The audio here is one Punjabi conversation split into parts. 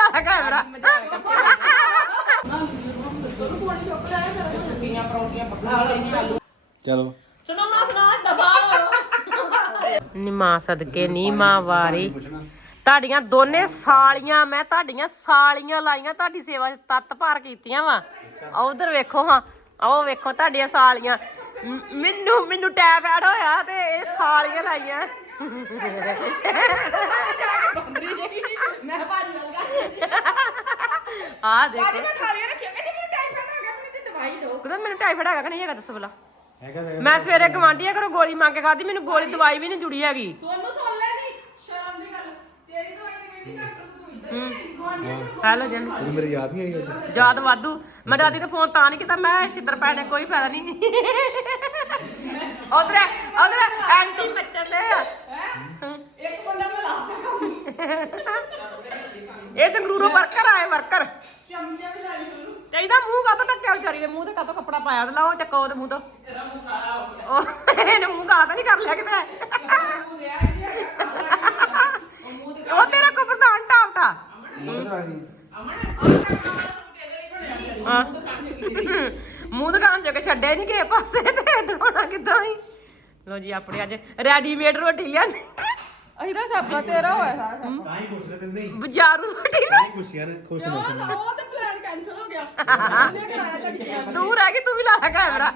ਲਾ ਲੈ ਕੈਮਰਾ ਚਲੋ। ਸੁਣੋ ਨਾ ਸੁਣਾ ਦਬਾਓ। ਨੀ ਮਾਂ ਸਦਕੇ ਨੀ ਮਾਂ ਵਾਰੀ। ਤੁਹਾਡੀਆਂ ਦੋਨੇ ਸਾਲੀਆਂ ਮੈਂ ਤੁਹਾਡੀਆਂ ਸਾਲੀਆਂ ਲਾਈਆਂ ਤੁਹਾਡੀ ਸੇਵਾ 'ਚ ਤੱਤ ਭਾਰ ਕੀਤੀਆਂ ਵਾ। ਉਧਰ ਵੇਖੋ ਹਾਂ ਆਓ ਵੇਖੋ ਤੁਹਾਡੀਆਂ ਸਾਲੀਆਂ। ਮੈਨੂੰ ਮੈਨੂੰ ਟੈਪ ਐਡ ਹੋਇਆ ਤੇ ਇਹ ਸਾਲੀਆਂ ਲਾਈਆਂ। ਆ ਦੇਖੋ। ਕਹਿੰਦਾ ਮੈਨੂੰ ਟਾਈਫਾਇਡ ਹੈਗਾ ਕਿ ਨਹੀਂ ਹੈਗਾ ਦੱਸੋ ਭਲਾ ਹੈਗਾ ਤਾਂ ਮੈਂ ਸਵੇਰੇ ਗਵਾਂਢੀਆਂ ਘਰੋਂ ਗੋਲੀ ਮੰਗ ਕੇ ਖਾਧੀ ਮੈਨੂੰ ਗੋਲੀ ਦਵਾਈ। ਵੀ ਨਹੀਂ ਜੁੜੀ ਹੈਗੀ। ਸੋਨੂੰ ਸੁਣ ਲੈ ਨੀ ਸ਼ਰਮ ਦੀ ਗੱਲ। ਤੇਰੀ ਦਵਾਈ ਤੇ ਕਹਿੰਦੀ ਡਾਕਟਰ ਨੂੰ ਤੂੰ ਇਦਾਂ ਹੀ। ਕਰੀ ਗਵਾਂਢੀ ਹੈਲੋ ਜਨ ਤੈਨੂੰ ਮੇਰੀ ਯਾਦ ਨਹੀਂ ਆਈ ਅੱਜ। ਯਾਦ ਵਾਧੂ। ਮੈਂ ਦਾਦੀ ਨੂੰ ਫੋਨ ਤਾਂ ਨਹੀਂ ਕੀਤਾ ਮੈਂ ਛਿੱਤਰ ਪੈਣੇ ਕੋਈ ਫਾਇਦਾ ਨਹੀਂ ਉਧਰ ਉਧਰ ਐਂਟੀ ਬੱਚਨ ਦੇ ਆ। ਇੱਕ ਬੰਦਾ ਮੈਂ ਲਾਤਾ ਇਹ ਸੰਗਰੂਰੋਂ ਵਰਕਰ ਆਏ ਵਰਕਰ ਚਮਚਾ ਵੀ ਲਾ ਲਈ ਸੋਨੂੰ ਚਾਹੀਦਾ ਮੂੰਹ ਕਾਤੋਂ ਢੱਕਿਆ ਵਿਚਾਰੀ ਦੇ, ਮੂੰਹ ਤੇ ਕਾਤੋਂ ਕੱਪੜਾ ਪਾਇਆ ਤੇ ਲਾਓ ਚੱਕੋ ਉਹਦੇ ਮੂੰਹ ਤੋਂ। ਤੇਰਾ ਮੂੰਹ ਕਾਲਾ ਹੋ ਗਿਆ ਉਹ ਇਹਨੇ ਮੂੰਹ ਕਾਲਾ ਤਾਂ ਨਹੀਂ ਕਰ ਲਿਆ ਕਿਤੇ। ਉਹ ਤੇਰਾ ਕੋ ਪ੍ਰਧਾਨ ਟਾਪਟਾ ਮੂੰਹ ਦੁਕਾਨ ਜੋ ਕੇ ਛੱਡਿਆ ਨਹੀਂ ਕਿਸੇ ਪਾਸੇ ਤੇ ਦਵਾਉਣਾ ਕਿੱਦਾਂ ਹੀ। ਲੋ ਜੀ ਆਪਣੇ ਅੱਜ ਰੈਡੀਮੇਡ ਰੋਟੀ ਲਿਆਂਦੀ। ਅਹੀਰਾ ਸਾਬਾ ਤੇਰਾ ਹੋਇਆ। ਤਾਂ ਹੀ ਪੁੱਛ ਰਹੇ ਤੇ ਨਹੀਂ। ਬਾਜ਼ਾਰੂ ਰੋਟੀ ਲੈ। ਨਹੀਂ ਖੁਸ਼ੀਆਂ ਨੇ ਖੁਸ਼ ਨੇ ਉਹ ਉਹ ਤੇ ਪਲਾਨ ਕੈਨਸਲ ਹੋ ਗਿਆ। ਉਹਨੇ ਕਰਾਇਆ ਤੁਹਾਡੀ ਕੈਬ ਤੂੰ ਤੂੰ ਵੀ ਲਾ ਲੈ ਕੈਮਰਾ।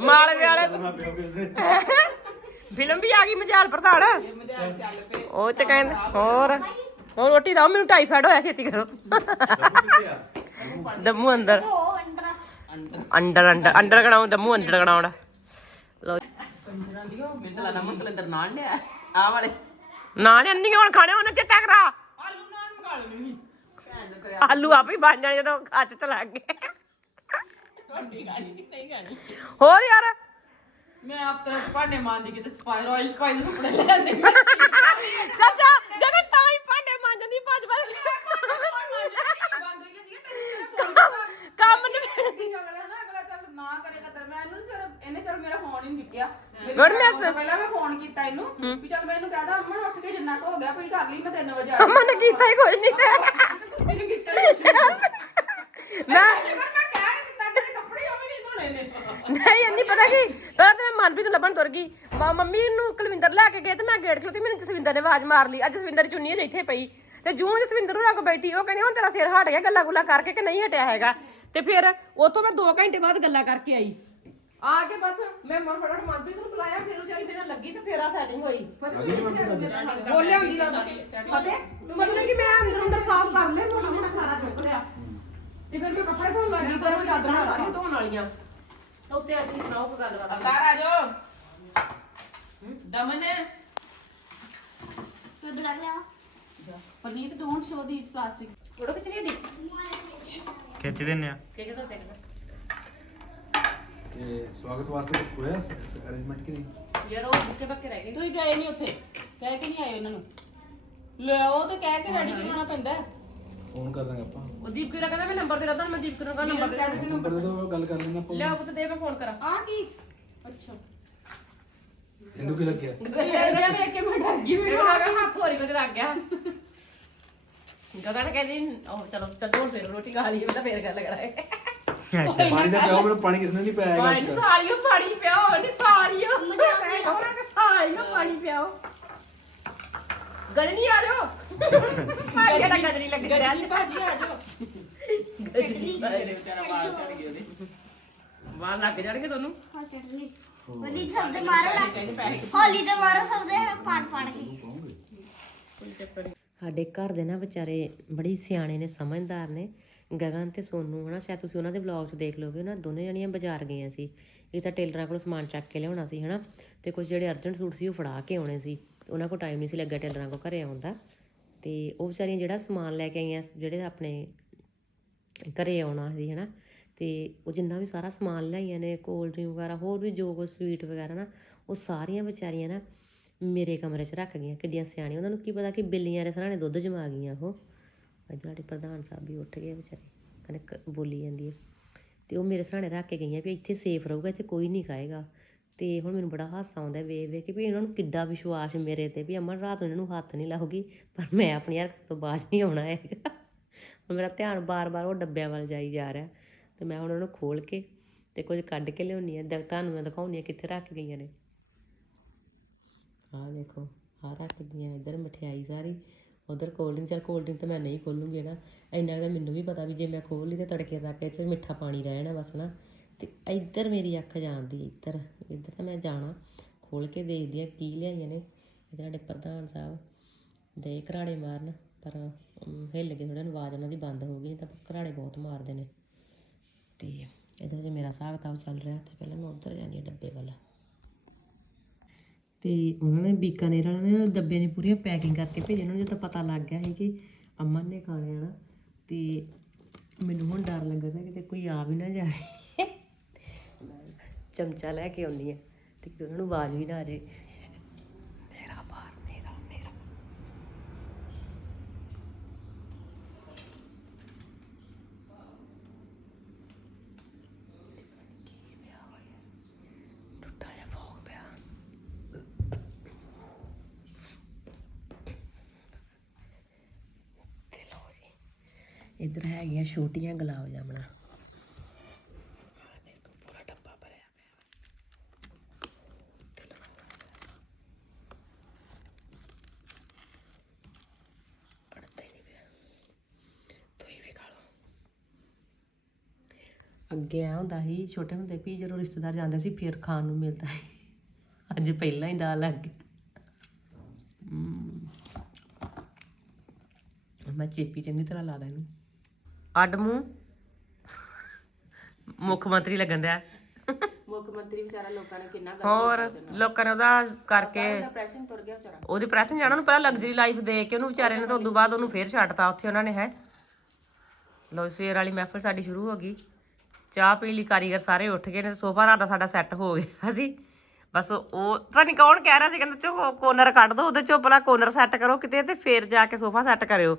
ਮਾਲਵੇ ਵਾਲੇ ਫਿਲਮ ਵੀ ਆ ਗਈ ਮਜਾਲ ਪ੍ਰਧਾਨ। ਉਹ ਚ ਕਹਿੰਦੇ ਹੋਰ। ਹੋਰ ਰੋਟੀ ਲਾਓ ਮੈਨੂੰ ਟਾਈਫਾਇਡ ਹੋਇਆ ਛੇਤੀ ਕਰੋ। ਕਿੱਥੇ ਆ? ਦਮੂ। ਅੰਦਰ। ਅੰਦਰ। ਅੰਦਰ ਅੰਡਰ ਗਰਾਉਂਡ ਦਮੂ ਅੰਡਰ ਗਰਾਉਂਡ ਲੋ ਨਾ ਨੇ ਅੰਨੀ ਹੁਣ ਖਾਣੇ ਉਹਨਾਂ ਚੇਤਾ ਕਰਾ। ਆਲੂ ਨਾਨ ਮੰਗਾ ਲੈਣੀ ਆਲੂ ਆਪੇ ਹੀ ਬਣ ਜਾਣੇ ਜਦੋਂ ਕੱਚ ਚ ਲੱਗ ਗਏ। ਹੋਰ ਯਾਰ ਮੈਂ ਆਪ ਤਰ੍ਹਾਂ ਭਾਂਡੇ ਮਾਂਦੀ ਕਿਤੇ ਸਪਾਇਰ ਆਇਲ ਸਪਾਇਰ ਸੁਪੜੇ ਲੈ ਆਂਦੀ ਚਾਚਾ ਗਗਨ ਤਾਂ ਹੀ ਭਾਂਡੇ ਮਾਂਜਦੀ ਭੱਜ ਭੱਜ। ਕੰਮ ਨਿਬੇੜ ਨਾ ਕਰੇ ਕਦਰ। ਮੈਂ ਇਹਨੂੰ ਸਿਰ ਇਹਨੇ ਚਲ ਮੇਰਾ ਫੋਨ ਹੀ ਨਹੀਂ ਚੁੱਕਿਆ। ਮੇਰੀ ਗੁੱਡ ਭੈਣ ਮਿਸ। ਨੂੰ ਪਹਿਲਾਂ ਮੈਂ ਫੋਨ ਕੀਤਾ ਇਹਨੂੰ ਵੀ ਚੱਲ ਮੈਂ ਇਹਨੂੰ ਕਹਦਾ ਅਮਨ ਉੱਠ ਕੇ ਜਿੰਨਾ ਕੁ ਹੋ ਗਿਆ ਭਈ ਕਰ ਲਈ ਮੈਂ 3 ਵਜੇ ਆ ਅਮਨ ਨੇ ਕੀਤਾ ਹੀ ਕੁਝ ਨਹੀਂ ਤੇ। ਮੈਂ ਮੈਂ ਕਹਿ ਨਹੀਂ ਦਿੱਤਾ ਤੇਰੇ ਕੱਪੜੇ ਉਹ ਧੋਣੇ ਨੇ? ਨਹੀਂ ਇੰਨੀ ਪਤਾ ਕੀ? ਪਹਿਲਾਂ ਤਾਂ ਮੈਂ ਮਨਪ੍ਰੀਤ ਨੂੰ ਲੱਭਣ ਤੁਰ ਗਈ। ਮ- ਮੰਮੀ ਨੂੰ ਕੁਲਵਿੰਦਰ ਲੈ ਕੇ ਗਏ ਤੇ ਮੈਂ ਗੇਟ ਖਲੋਤੀ ਮੈਨੂੰ ਜਸਵਿੰਦਰ ਨੇ ਆਵਾਜ਼ ਮਾਰ ਲਈ। ਅੱਜ ਜਸਵਿੰਦਰ ਦੀ ਚੁੰਨੀ ਹਜੇ ਇੱਥੇ ਪਈ। ਤੇ ਜੂੰ ਜਸਵਿੰਦਰ ਨੂੰ ਕੋ ਬੈਠੀ ਉਹ ਕਹਿੰਦੀ ਹੁਣ ਤੇਰਾ ਸਿਰ ਹਟ ਗਿਆ ਗੱਲਾਂ ਗੁੱਲਾਂ ਕਰਕੇ ਕਿ ਨਹੀਂ ਹਟਿਆ ਹੈਗਾ? ਤੇ ਫਿਰ ਉਤੋਂ ਮੈਂ 2 ਘੰਟੇ ਬਾਅਦ ਗੱਲਾਂ ਕਰਕੇ ਆਈ। ਆ ਕੇ ਬਸ ਮੈਂ ਮਨ ਫਟਾਫਟ ਮਨਪ੍ਰੀਤ ਨੂੰ ਬੁਲਾਇਆ ਫਿਰ ਵਿਚਾਰੀ ਮੇਰੇ ਨਾਲ ਲੱਗੀ ਤੇ ਫੇਰ ਆ ਸੈਟਿੰਗ ਹੋਈ। ਬੋਲਿਆ ਹੁੰਦੀ ਲੱਗ ਫਤੇ ਮਤਲਬ ਕਿ? ਮੈਂ ਅੰਦਰ ਅੰਦਰ ਸਾਫ਼ ਕਰ ਲਿਆ ਮੋਟਾ ਮੋਟਾ ਖਾਰਾ ਚੁੱਕ ਲਿਆ। ਤੇ ਫਿਰ ਮੈਂ ਕੱਪੜੇ ਧੋਣ ਲੱਗੀ ਪਰ ਉਹ ਚਾਦਰਾਂ ਸਾਰੀਆਂ ਧੋਣ ਵਾਲੀਆਂ। ਤਾਂ ਉੱਤੇ ਅੱਜ ਸੁਣਾਓ ਕੋਈ ਗੱਲ ਬਾਤ ਅਵਤਾਰ ਆ ਜਾਓ। Daman. Parneet don't show this plastic photo ਕਿਤਨੀ ਢੀ ਖਿੱਚ ਦਿੰਨੇ ਆ। ਕਿ ਕਿਦੋਂ ਦੇਖਦਾ ਤੇ ਸਵਾਗਤ ਵਾਸਤੇ ਹੋਇਆ? ਅਰੇਂਜਮੈਂਟ ਕਿ ਨਹੀਂ? ਯਾਰ ਉਹ ਬੱਚੇ ਬੱਕੇ ਰਹਿ ਗਏ। ਤੁਸੀਂ ਗਏ ਨਹੀਂ ਉੱਥੇ। ਕਹਿ ਕੇ ਨਹੀਂ ਆਏ ਉਹਨਾਂ ਨੂੰ। ਲੈ ਉਹ ਤੇ ਕਹਿ ਕੇ ਰੈਡੀ ਕਰਵਾਉਣਾ ਪੈਂਦਾ। ਹੈ। ਫੋਨ ਕਰ ਦਾਂਗੇ ਆਪਾਂ। ਉਹ ਦੀਪ ਕਿਰਾ ਕਹਿੰਦਾ ਮੈਂ ਨੰਬਰ ਦੇ ਰਹਾ ਮੈਂ ਦੀਪ ਕਿਰਾ ਦਾ ਨੰਬਰ ਦੇ ਕਹਿ ਦੇ। ਨੰਬਰ ਦੇ ਦਿਓ ਗੱਲ ਕਰ ਲੈਣਾ ਆਪਾਂ। ਲਿਆ ਪੁੱਤ ਦੇ ਮੈਂ ਫੋਨ ਕਰਾਂ। ਆ ਕੀ? ਅੱਛਾ। ਇਹਨੂੰ ਕੀ ਲੱਗਿਆ? ਇਹ ਵੇਖ ਕੇ ਮੈਂ ਡਰ ਗਈ ਮੇਰੇ ਆ ਗਿਆ ਹੱਥ ਹੋਰੀ ਤੇ ਲੱਗ ਗਿਆ। ਗਗਨ ਕਹਿੰਦੀ ਉਹ ਚਲੋ ਚੱਲੋ ਫਿਰ ਰੋਟੀ ਖਾ ਲਈਏ ਮੈਂ ਤਾਂ ਫੇਰ ਗੱਲ ਕਰਾਂਗੇ। ਪਾਣੀ ਦਾ ਪਿਆਓ ਮੈਨੂੰ ਪਾਣੀ ਕਿਸਨੇ ਨਹੀਂ ਪਾਇਆ ਪਾਣੀ ਹੈਗਾ ਸਾਲੀਓ ਪਾਣੀ ਪਿਆਓ ਨੀ ਸਾਲੀਓ ਮੈਂ ਕਹਾਂ ਕਿ ਸਾਲੀਓ ਪਾਣੀ ਪਿਆਓ ਗਜਨੀ ਆ ਰਹੋ? ਭਾਈ ਕਿਹੜਾ ਗਜਨੀ ਲੱਗ ਰਿਹਾ ਗੱਡੀ ਭਾਜੀ ਆ ਜਾਓ। ਗਜਨੀ ਬਾਰੇ ਵਿਚਾਰਾ ਵਾਲ ਚੜ ਗਏ ਉਹਦੇ। ਵਾਲ ਲੱਗ ਜਾਣਗੇ ਤੁਹਾਨੂੰ? ਹੋਲੀ ਸਭ ਦੇ ਮਾਰੋ ਨਾ ਹੋਲੀ ਤੇ ਮਾਰੋ ਸਭ ਦੇ ਪਾੜ ਪਾੜ ਕੇ। ਸਾਡੇ ਘਰ ਦੇ ਨਾ ਵਿਚਾਰੇ ਬੜੀ ਸਿਆਣੇ ਨੇ ਸਮਝਦਾਰ ਨੇ। ਗਗਨ ਤੇ ਸੋਨੂ ਹਨਾ ਸ਼ਾਇਦ ਤੁਸੀਂ ਉਹਨਾਂ ਦੇ ਵਲੌਗ 'ਚ ਦੇਖ ਲੋਗੇ ਨਾ ਦੋਨੇ ਜਣੀਆਂ ਬਾਜ਼ਾਰ ਗਈਆਂ ਸੀ। ਇਹ ਤਾਂ ਟੇਲਰਾਂ ਕੋਲੋਂ ਸਮਾਨ ਚੱਕ ਕੇ ਲਿਆਉਣਾ ਸੀ ਹਨਾ ਤੇ ਕੁਝ ਜਿਹੜੇ ਅਰਜੈਂਟ ਸੂਟ ਸੀ ਉਹ ਫੜਾ ਕੇ ਆਉਣੇ ਸੀ। ਉਹਨਾਂ ਕੋਲ ਟਾਈਮ ਨਹੀਂ ਸੀ ਲੱਗਾ ਟੇਲਰਾਂ ਕੋਲ ਘਰੇ ਆਉਣ ਦਾ। ਤੇ ਉਹ ਵਿਚਾਰੀਆਂ ਜਿਹੜਾ ਸਮਾਨ ਲੈ ਕੇ ਆਈਆਂ ਜਿਹੜੇ ਆਪਣੇ ਘਰੇ ਆਉਣਾ ਸੀ, ਹਨਾ, ਤੇ ਉਹ ਜਿੰਨਾ ਵੀ ਸਾਰਾ ਸਮਾਨ ਲਿਆਈਆਂ ਨੇ, ਕੋਲਡ ਡਰਿੰਕ ਵਗੈਰਾ, ਹੋਰ ਵੀ ਜੋ ਕੁਛ ਸਵੀਟ ਵਗੈਰਾ ਨਾ, ਉਹ ਸਾਰੀਆਂ ਵਿਚਾਰੀਆਂ ਨਾ ਮੇਰੇ ਕਮਰੇ 'ਚ ਰੱਖ ਗਈਆਂ, ਕਿੱਡੀਆਂ ਸਿਆਣੀਆਂ। ਉਹਨਾਂ ਨੂੰ ਕੀ ਪਤਾ ਕਿ ਬਿੱਲੀਆਂ ਦੇ ਸਰਾਣੇ ਦੁੱਧ ਜਮਾ ਗਈਆਂ ਉਹ। ਅੱਜ ਸਾਡੇ ਪ੍ਰਧਾਨ ਸਾਹਿਬ ਵੀ ਉੱਠ ਗਏ ਵਿਚਾਰੇ ਕਨਕ ਬੋਲੀ ਜਾਂਦੀ ਹੈ। ਤੇ ਉਹ ਮੇਰੇ ਸਰਾਣੇ ਰੱਖ ਕੇ ਗਈਆਂ ਵੀ ਇੱਥੇ ਸੇਫ ਰਹੂਗਾ, ਇੱਥੇ ਕੋਈ ਨਹੀਂ ਖਾਏਗਾ। ਤੇ ਹੁਣ ਮੈਨੂੰ ਬੜਾ ਹਾਸਾ ਆਉਂਦਾ ਵੇਖ ਵੇਖ ਕੇ ਵੀ ਇਹਨਾਂ ਨੂੰ ਕਿੱਡਾ ਵਿਸ਼ਵਾਸ ਮੇਰੇ ਤੇ ਵੀ ਅਮਨ ਰਾਤ ਨੂੰ ਇਹਨਾਂ ਨੂੰ ਹੱਥ ਨਹੀਂ ਲਾਉਗੀ ਪਰ ਮੈਂ ਆਪਣੀ ਹਰਕਤ ਤੋਂ ਬਾਜ ਨਹੀਂ ਆਉਣਾ ਹੈਗਾ। ਮੇਰਾ ਧਿਆਨ ਬਾਰ-ਬਾਰ ਉਹ ਡੱਬਿਆਂ ਵੱਲ ਜਾਈ ਜਾ ਰਿਹਾ, ਤੇ ਮੈਂ ਹੁਣ ਉਹਨੂੰ ਖੋਲ ਕੇ ਤੇ ਕੁਝ ਕੱਢ ਕੇ ਲਿਆਉਣੀ ਆ ਤੁਹਾਨੂੰ ਮੈਂ ਦਿਖਾਉਣੀ ਆ ਕਿੱਥੇ ਰੱਖ ਗਈਆਂ ਨੇ। ਆਹ ਦੇਖੋ, ਆਹ ਰੱਖ ਗਈਆਂ, ਇੱਧਰ ਮਠਿਆਈ ਸਾਰੀ, ਉਧਰ ਕੋਲਡ ਡਰਿੰਕ ਚਲ ਕੋਲਡ ਡਰਿੰਕ ਤਾਂ ਮੈਂ ਨਹੀਂ ਖੋਲੂੰਗੀ ਨਾ ਇੰਨਾ ਕੁ ਤਾਂ ਮੈਨੂੰ ਵੀ ਪਤਾ ਵੀ ਜੇ ਮੈਂ ਖੋਲ ਲਈ ਤਾਂ ਤੜਕੇ ਤੱਕ ਇਹ 'ਚ ਮਿੱਠਾ ਪਾਣੀ ਰਹਿਣਾ ਬਸ ਨਾ ਤੇ ਇੱਧਰ ਮੇਰੀ ਅੱਖ ਜਾਂਦੀ ਹੈ, ਇੱਧਰ ਇੱਧਰ ਤਾਂ ਮੈਂ ਜਾਣਾ। ਖੋਲ ਕੇ ਦੇਖਦੀ ਆ ਕੀ ਲਿਆਈਆਂ ਨੇ। ਸਾਡੇ ਪ੍ਰਧਾਨ ਸਾਹਿਬ ਦੇ ਘਰਾੜੇ ਮਾਰਨ ਪਰ ਹਿੱਲ ਕੇ ਥੋੜਾ ਆਵਾਜ਼ ਉਹਨਾਂ ਦੀ ਬੰਦ ਹੋ ਗਈ ਤਾਂ ਘਰਾੜੇ ਬਹੁਤ ਮਾਰਦੇ ਨੇ। ਤੇ ਇਧਰ ਜੇ ਮੇਰਾ ਹਿਸਾਬ ਕਿਤਾਬ ਚੱਲ ਰਿਹਾ ਤੇ ਪਹਿਲਾਂ ਮੈਂ ਉਧਰ ਜਾਂਦੀ ਹਾਂ ਡੱਬੇ ਵੱਲ। ਤੇ ਉਹਨਾਂ ਨੇ ਬੀਕਾਨੇਰ ਵਾਲਿਆਂ ਨੇ ਡੱਬੇ ਦੀ ਪੂਰੀ ਪੈਕਿੰਗ ਕਰਕੇ ਭੇਜੇ ਉਹਨਾਂ ਨੂੰ ਜਦੋਂ ਪਤਾ ਲੱਗ ਗਿਆ ਸੀ ਕਿ ਅਮਨ ਨੇ ਖਾਣੇ ਆ ਨਾ ਤੇ ਮੈਨੂੰ ਹੁਣ ਡਰ ਲੱਗਦਾ ਕਿ ਕਿਤੇ ਕੋਈ ਆ ਵੀ ਨਾ ਜਾਏ ਚਮਚਾ ਲੈ ਕੇ ਆਉਂਦੀ ਆ ਤੇ ਕਿਤੇ ਉਹਨਾਂ ਨੂੰ ਆਵਾਜ਼ ਵੀ ਨਾ ਆ ਜੇ ਮੇਰਾ ਬਾਹਰ, ਮੇਰਾ ਮੇਰਾ। ਟੁੱਟਾ ਜਿਹਾ ਫੋਗ ਪਿਆ। ਤੇ ਲਓ ਜੀ, ਇੱਧਰ ਹੈਗੀਆਂ ਛੋਟੀਆਂ ਗੁਲਾਬ ਜਾਮਣਾ ਦੇਖੋ ਪੂਰਾ ਡੱਬਾ ਭਰਿਆ ਪਿਆ ਤੇ ਲਓ। ਅੜਦਾ ਹੀ ਨਹੀਂ ਪਿਆ ਤੁਸੀਂ ਵੀ ਖਾ ਲਓ ਅੱਗੇ ਆ ਹੁੰਦਾ ਸੀ ਛੋਟੇ ਹੁੰਦੇ ਵੀ ਜਦੋਂ ਰਿਸ਼ਤੇਦਾਰ ਜਾਂਦੇ ਸੀ ਫਿਰ ਖਾਣ ਨੂੰ ਮਿਲਦਾ ਸੀ। ਅੱਜ ਪਹਿਲਾਂ ਹੀ ਡਾਲ ਲੱਗ ਗਈ। ਮੈਂ ਚੇਪੀ ਚੰਗੀ ਤਰ੍ਹਾਂ ਲਾ ਲੈਣੀ ਅੱਡ ਮੂੰਹ। ਮੁੱਖ ਮੰਤਰੀ ਲੱਗਣ ਦਿਆ। ਮੁੱਖ ਮੰਤਰੀ ਵਿਚਾਰਾ ਲੋਕਾਂ ਨੇ ਕਿੰਨਾ ਹੋਰ ਲੋਕਾਂ ਨੇ ਉਹਦਾ ਕਰਕੇ ਪ੍ਰੈਸਿੰਗ ਤੁਰ ਗਿਆ ਵਿਚਾਰਾ। ਉਹਦੀ ਪ੍ਰੈਸਿੰਗ ਜਾਣਾ ਨੂੰ ਪਹਿਲਾਂ ਲਗਜ਼ਰੀ ਲਾਈਫ ਦੇ ਕੇ ਉਹਨੂੰ ਵਿਚਾਰੇ ਨੇ ਤਾਂ ਉਦੋਂ ਬਾਅਦ ਉਹਨੂੰ ਫੇਰ ਛੱਡਤਾ ਉੱਥੇ ਉਹਨਾਂ ਨੇ ਹੈ। ਲੋ ਸਵੇਰ ਵਾਲੀ ਮਹਿਫਲ ਸਾਡੀ ਸ਼ੁਰੂ ਹੋ ਗਈ। ਚਾਹ ਪੀਣ ਲਈ ਕਾਰੀਗਰ ਸਾਰੇ ਉੱਠ ਗਏ ਨੇ ਸੋਫਾ ਰਾਤ ਦਾ ਸਾਡਾ ਸੈੱਟ ਹੋ ਗਿਆ ਸੀ। ਬਸ ਉਹ ਪਤਾ ਨਹੀਂ ਕੌਣ ਕਹਿ ਰਿਹਾ ਸੀ ਕਹਿੰਦਾ ਚੋ ਕੋਨਰ ਕੱਢ ਦੋ ਉਹਦੇ ਚੋਂ ਪਹਿਲਾਂ ਕੋਨਰ ਸੈੱਟ ਕਰੋ ਕਿਤੇ ਤੇ ਫੇਰ ਜਾ ਕੇ ਸੋਫਾ ਸੈੱਟ ਕਰਿਓ।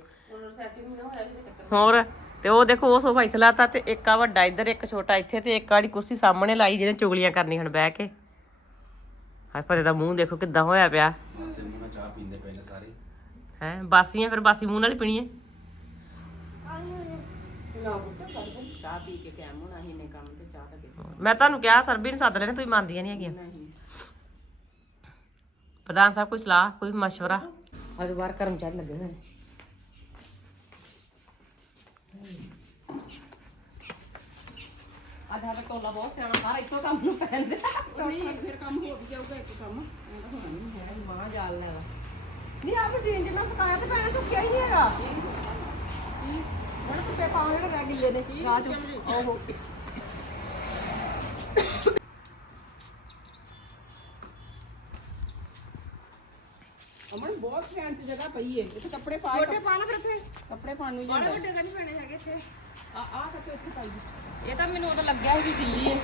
ਹੋਰ ਤੇ ਉਹ ਦੇਖੋ ਉਹ ਸੋਫਾ ਇੱਥੇ ਲਾਤਾ ਤੇ ਇੱਕ ਆ ਵੱਡਾ ਇੱਧਰ ਇੱਕ ਛੋਟਾ ਇੱਥੇ ਤੇ ਇੱਕ ਆੜੀ ਕੁਰਸੀ ਸਾਹਮਣੇ ਲਾਈ ਜਿਹਨੇ ਚੁਗਲੀਆਂ ਕਰਨੀ ਹੁਣ ਬਹਿ ਕੇ। ਹਾਏ ਫਤੇ ਦਾ ਮੂੰਹ ਦੇਖੋ ਕਿੱਦਾਂ ਹੋਇਆ ਪਿਆ। ਮਾਸੇ ਮੂੰਹ ਨਾਲ ਚਾਹ ਪੀਂਦੇ ਪਏ ਨੇ ਸਾਰੇ। ਹੈ ਬਾਸੀਆਂ ਫਿਰ ਬਾਸੀ ਮੂੰਹ ਨਾਲ ਹੀ ਪੀਣੀ ਹੈ। ਨਾ ਪੁੱਤ ਕਰ ਦੇ ਚਾਹ ਪੀ ਕੇ ਕੈਮ ਹੋਣਾ ਸੀ ਇੰਨੇ ਕੰਮ ਤੇ ਚਾਹ ਤਾਂ ਕਿਸੇ ਮੈਂ ਤੁਹਾਨੂੰ ਕਿਹਾ ਸਰਬੀ ਨੂੰ ਸੱਦ ਲੈਣੇ ਤੁਸੀਂ ਮੰਨਦੀਆਂ ਨਹੀਂ ਹੈਗੀਆਂ। ਨਹੀਂ। ਪ੍ਰਧਾਨ ਸਾਹਿਬ ਕੋਈ ਸਲਾਹ ਕੋਈ ਮਸ਼ਵਰਾ? ਅੱਜ ਬਾਹਰ ਕਰਮਚਾਰੀ ਲੱਗੇ ਹੋਏ ਨੇ। ਆਧਾ ਟੋਲਾ ਬਹੁਤ ਸਿਆਣਾ ਸਾਰਾ ਇੱਕੋ ਕੰਮ ਨੂੰ ਪੈਂਦੇ ਨਹੀਂ ਫਿਰ ਕੰਮ ਹੋ ਵੀ ਜਾਊਗਾ ਇੱਕ ਕੰਮ। ਉਹਦਾ ਹੋਣਾ ਨਹੀਂ ਹੈ ਮਾਂ ਜਾਲ ਲੈਣਾ ਨਹੀਂ ਆ ਮਸ਼ੀਨ ਜਿੰਨਾ ਸੁਕਾਇਆ ਤੇ ਪੈਣਾ ਸੁੱਕਿਆ ਹੀ ਨਹੀਂ ਹੈਗਾ। ਹੁਣ ਕੁੱਤੇ ਪਾਉਣੇ ਜਿਹੜੇ ਰਹਿ ਗਿੱਲੇ ਨੇ। ਰਾਹ? ਚ ਓਹੋ ਸਿਆਣ ਚ ਜਗ੍ਹਾ ਪਈ ਏ। ਇੱਥੇ ਕੱਪੜੇ ਪਾ ਛੋਟੇ ਪਾ ਲਾ ਫਿਰ ਇੱਥੇ ਕੱਪੜੇ ਪਾਣ ਨੂੰ ਜਾਂਦਾ। ਵੱਡੇ ਤਾਂ ਨਹੀਂ ਪੈਣੇ ਹੈਗੇ ਇੱਥੇ। ਆ ਆ ਕੱਪੜੇ ਇੱਥੇ ਪਾਈ ਇਹ ਤਾਂ ਮੈਨੂੰ ਉਦੋਂ ਲੱਗਿਆ ਸੀ ਕਿ ਗਿੱਲੀ ਹੈ।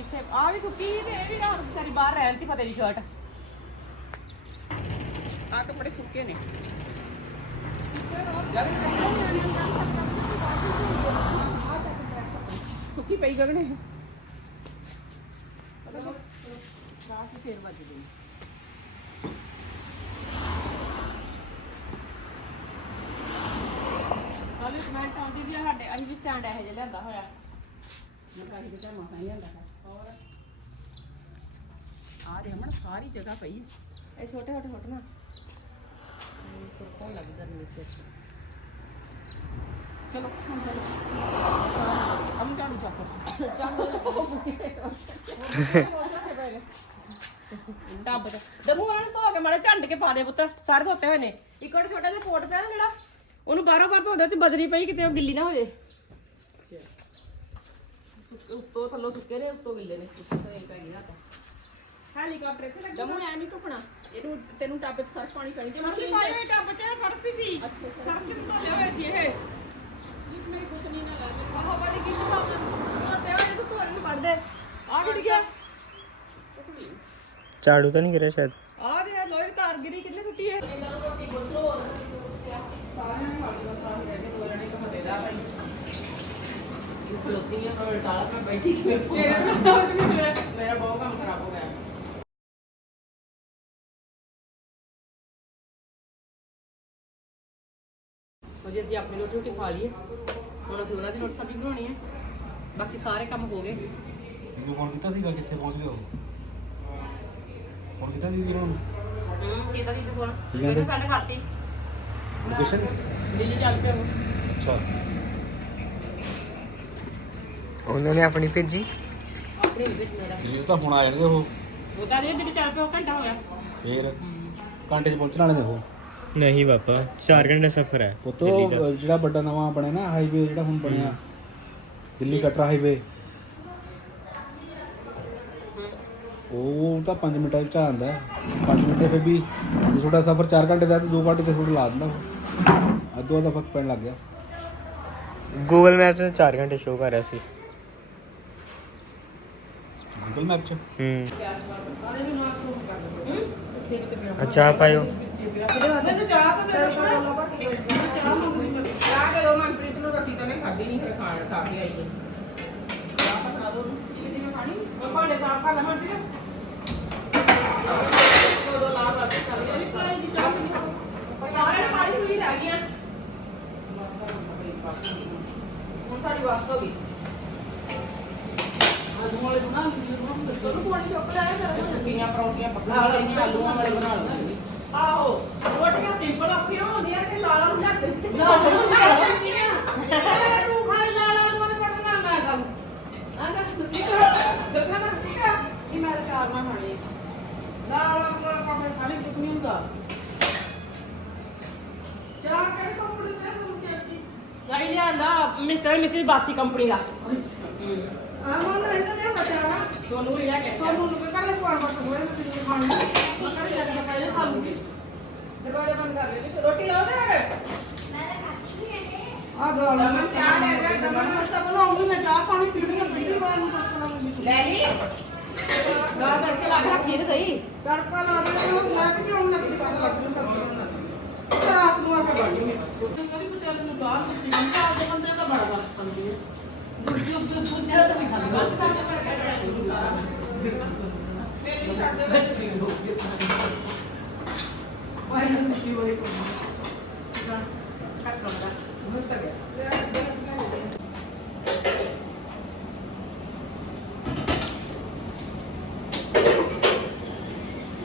ਇੱਥੇ ਆ ਵੀ ਸੁੱਕੀ ਸੀ ਤੇ ਇਹ ਵੀ ਰਾਤ ਸਾਰੀ ਬਾਹਰ ਰਹਿਣ ਦੀ ਫਤੇ ਦੀ ਸ਼ਰਟ ਆ ਕੱਪੜੇ ਸੁੱਕੇ ਨੇ। ਸੁੱਕੀ ਪਈ ਗਗਨੇ। ਰਾਤ ਸੇਰ ਵੱਜ ਗਈ ਆ ਵੀ ਕਮੈਂਟ ਆਉਂਦੀ ਵੀ ਆ ਸਾਡੇ ਅਸੀਂ ਵੀ ਸਟੈਂਡ ਇਹੋ ਜਿਹਾ ਲਿਆਂਦਾ ਹੋਇਆ ਕਿਹਾ ਤਾਂ ਮਸਾਂ ਹੀ ਲਿਆਂਦਾ ਹੈ ਹੋਰ ਆ ਦੇ ਅਮਨ ਸਾਰੀ ਜਗ੍ਹਾ ਪਈ ਹੈ। ਇਹ ਛੋਟੇ ਛੋਟੇ ਫੁੱਟ ਨਾ ਕੋਣ ਲੱਗ ਗਰਮੀ ਸੇ ਚਲੋ ਹੁਣ ਚਲੋ ਅਮ ਝਾੜੂ ਚੱਕ ਝਾੜੂ ਟੱਬ ਤੇ ਦਮੂ ਉਹਨਾਂ ਨੂੰ ਧੋ ਕੇ ਮਾੜੇ ਝੰਡ ਕੇ ਪਾ ਦੇ ਪੁੱਤਰ ਸਾਰੇ ਧੋਤੇ ਹੋਏ ਨੇ ਇੱਕ ਵਾਰ ਛੋਟਾ ਜਿਹਾ ਪੋਟ ਪਿਆ ਨਾ ਜਿਹੜਾ ਉਹਨੂੰ ਬਾਰੋ ਬਾਰ ਧੋਦੇ ਚ ਬਦਰੀ ਪਈ ਕਿਤੇ ਉਹ ਗਿੱਲੀ ਨਾ ਹੋ ਜੇ। ਉੱਤੋਂ ਥੱਲੋਂ ਸੁੱਕੇ ਨੇ ਉੱਤੋਂ ਗਿੱਲੇ ਨੇ। ਉੱਤੋਂ ਤਾਂ ਪੈ ਗਈ ਨਾ ਤਾਂ ਹੈਲੀਕਾਪਟਰ ਇੱਥੇ ਲੱਗਾ ਦਮੂ ਐ ਨਹੀਂ ਧੁੱਪਣਾ। ਇਹਨੂੰ ਤੈਨੂੰ ਟੱਬ 'ਚ ਸਰਫ ਪਾਣੀ ਪੈਣੀ ਤੇ ਮਸ਼ੀਨ ਮਸ਼ੀਨ ਪਾਈ 'ਚ ਟੱਬ 'ਚ ਸਰਫ ਹੀ ਸੀ। ਅੱਛਾ ਸਰਫ 'ਚ ਧੋਲੇ ਹੋਏ ਸੀ ਇਹ। ਇਹ ਮੇਰੀ ਗੁੱਤ ਨਹੀਂ ਨਾ ਲੱਗ ਆਹ ਬੜੀ ਕਿਚ ਪਾਉਂਦਾ ਤੇ ਉਹ ਤੂੰ ਧੋਣ ਨੂੰ ਕੱਢ ਦੇ ਆ ਕਿੱਡ ਗਿਆ। ਝਾੜੂ ਤਾਂ ਨਹੀਂ ਕਰਿਆ ਸ਼ਾਇਦ? ਆ ਦੇ ਲੋਹੇ ਦੀ ਤਾਰ ਗਿਰੀ ਕਿੰਨੇ ਸੁੱਟੀ ਹੈ? ਇਹਨਾਂ ਨੂੰ ਰੋਟੀ ਬੋਲੋ ਸਾਰਿਆਂ ਨੂੰ ਆੜੀ ਦਾ ਸਾਹ ਰਹਿ ਗਏ ਦੋ ਜਣੇ ਕਮਦੇ ਦਾ ਭਾਈ ਖਲੋਤੀ ਆ ਮੈਂ ਉਲਟਾ ਮੈਂ ਬੈਠੀ ਕਿਵੇਂ ਮੇਰਾ ਬਹੁਤ ਕੰਮ ਖਰਾਬ ਹੋ ਗਿਆ ਅਜੇ ਅਸੀਂ ਆਪਣੀ ਰੋਟੀ ਰੋਟੀ ਖਾ ਲਈਏ। ਹੁਣ ਅਸੀਂ ਉਹਨਾਂ ਦੀ ਰੋਟੀ ਸਬਜ਼ੀ ਬਣਾਉਣੀ ਹੈ। ਬਾਕੀ ਸਾਰੇ ਕੰਮ ਹੋ ਗਏ। ਤੂੰ ਫੋਨ ਕੀਤਾ ਸੀਗਾ ਕਿੱਥੇ ਪਹੁੰਚ ਗਏ ਹੋ ਫੋਨ ਕੀਤਾ ਸੀ ਵੀਰੋਂ ਹੂੰ ਕੀਤਾ ਦੀ ਫੋਨ ਕਹਿੰਦੇ? ਸੈਂਡ ਕਰਤੀ ਲੋਕੇਸ਼ਨ ਦਿੱਲੀ ਚੱਲ ਪਿਆ ਉਹ। ਅੱਛਾ ਉਹਨਾਂ ਨੇ ਆਪਣੀ ਭੇਜੀ? ਇਹ ਤਾਂ ਹੁਣ ਆ ਜਾਣਗੇ ਉਹ। ਉਹ ਤਾਂ ਜੇ ਦਿੱਲੀ ਚੱਲ ਪਿਆ ਉਹ ਘੰਟਾ ਹੋਇਆ। ਫੇਰ ਘੰਟੇ 'ਚ ਪਹੁੰਚਣ ਵਾਲੇ ਨੇ ਉਹ। ਨਹੀਂ ਪਾਪਾ 4 ਘੰਟੇ ਸਫ਼ਰ ਹੈ। ਪੁੱਤੋ ਦਿੱਲੀ ਦਾ। ਜਿਹੜਾ ਵੱਡਾ ਨਵਾਂ ਬਣਿਆ ਨਾ ਹਾਈਵੇ ਜਿਹੜਾ ਹੁਣ ਬਣਿਆ ਦਿੱਲੀ ਕਟਰਾ ਹਾਈਵੇ ਉਹ ਤਾਂ 5 ਮਿੰਟਾਂ ਵਿੱਚ ਆਉਂਦਾ 5 ਮਿੰਟ ਫਿਰ ਵੀ ਜੇ ਤੁਹਾਡਾ ਸਫ਼ਰ 4 ਘੰਟੇ ਦਾ ਤਾਂ 2 ਘੰਟੇ ਤੇ ਤੁਹਾਡਾ ਲਾ ਦਿੰਦਾ। ਉਹ ਅੱਧੋ ਦਾ ਫ਼ਰਕ ਪੈਣ ਲੱਗ ਗਿਆ। ਗੂਗਲ ਮੈਪਸ ਤੇ 4 ਘੰਟੇ ਸ਼ੋਅ ਕਰ ਰਿਹਾ ਸੀ। ਗੂਗਲ ਮੈਪ 'ਚ? ਹੂੰ। ਅੱਛਾ ਪਾਇਓ। ਚਾਹ ਕੇ ਹੁਣ ਸਾਡੀ ਵਾਸਤ ਹੋ ਗਈ। ਆਲੂ ਵਾਲੇ ਬਣਾ ਲਈ ਤੁਹਾਨੂੰ ਪਾਣੀ ਚੁੱਕ ਲਿਆ ਕਰ ਸੱਕੀਆਂ ਪਰੌਂਠੀਆਂ ਪੱਕਾ ਲੈਣੀ ਆਲੂਆਂ ਵਾਲੇ ਬਣਾ ਲਵਾਂਗੇ ਆਹੋ ਰੋਟੀਆਂ ਸਿੰਪਲ ਆਖੀਆਂ ਹੁੰਦੀਆਂ ਕਿ ਲਾਲਾ ਨੂੰ ਲੱਗ ਦੇ ਨਾ ਤੂੰ ਖਾਈ ਲਾਲਾ ਨੂੰ ਮਨ ਪੜਨਾ ਮੈਂ ਗੱਲ ਆਂਦਾ ਦੇਖਣਾ ਨਾ ਠੀਕ ਆ। ਇਹ ਮੈਂ ਕਾਰ ਨਾ ਖਾਣੀ ਲਾਲਾ ਨੂੰ ਪੜਨਾ ਖਾਣੀ ਕੁਝ ਨਹੀਂ ਹੁੰਦਾ ਚਾਹ ਕੇ ਕੰਪਨੀ ਦੇ ਤੂੰ ਕਿਹੜੀ ਲਾਈ ਲਿਆਂਦਾ ਮਿਸਟਰ ਮਿਸਿਸ ਬਾਸੀ ਕੰਪਨੀ ਦਾ। ਆਮਨ ਨੇ ਇਹਨਾਂ ਨੇ ਬਚਾਣਾ ਸੋਨੂੰ ਵੀ ਲਿਆ ਕੇ ਤੁਹਾਨੂੰ ਨੂੰ ਕਹਿੰਦਾ ਕੋਣ ਬਤ ਹੋਏ ਤੇ ਖਾਣੀ ਮੈਂ ਕਰ ਜਾ ਕੇ ਪਹਿਲੇ ਖਾ ਲੂੰਗੀ ਦਰਵਾਜ਼ਾ ਬੰਦ ਕਰ ਦੇ ਰੋਟੀ ਲਾਓ ਨੇ ਆ ਗਾਲ ਦਮਨ ਚਾਹ ਲੈ ਜਾ ਦਮਨ। ਮੈਂ ਤਾਂ ਬਣਾਉਂਗੀ ਮੈਂ ਚਾਹ ਪਾਣੀ ਪੀਣੀ ਹੈ ਪਹਿਲੀ ਵਾਰ ਨੂੰ ਪੱਕਣਾ ਲੈ ਲਈ। ਗਾ ਤੜਕੇ ਲਾ ਕੇ ਰੱਖੀ ਤੇ ਸਹੀ। ਤੜਕਾ ਲਾ ਦੇ ਮੈਂ ਕਿ ਹੁਣ ਲੱਗੀ ਪਤਾ ਲੱਗ ਜੂ ਤੇ ਰਾਤ ਨੂੰ ਆ ਕੇ ਬਣਨੀ ਹੈ। ਮੇਰੀ ਨੂੰ ਬਾਹਰ ਦਿੱਤੀ ਮੈਂ ਤਾਂ ਆਪਦੇ ਬੰਦੇ ਦਾ ਬੜਾ ਵਸ ਪੰਦੀ ਹੈ। ਦੂਜੀ ਉਸ ਦੇ ਪੁੱਜੇ ਤਾਂ ਨਹੀਂ ਖਾਂਦੀ ਵਾਹਿ ਜੀ ਦੀ ਵਾਹਿ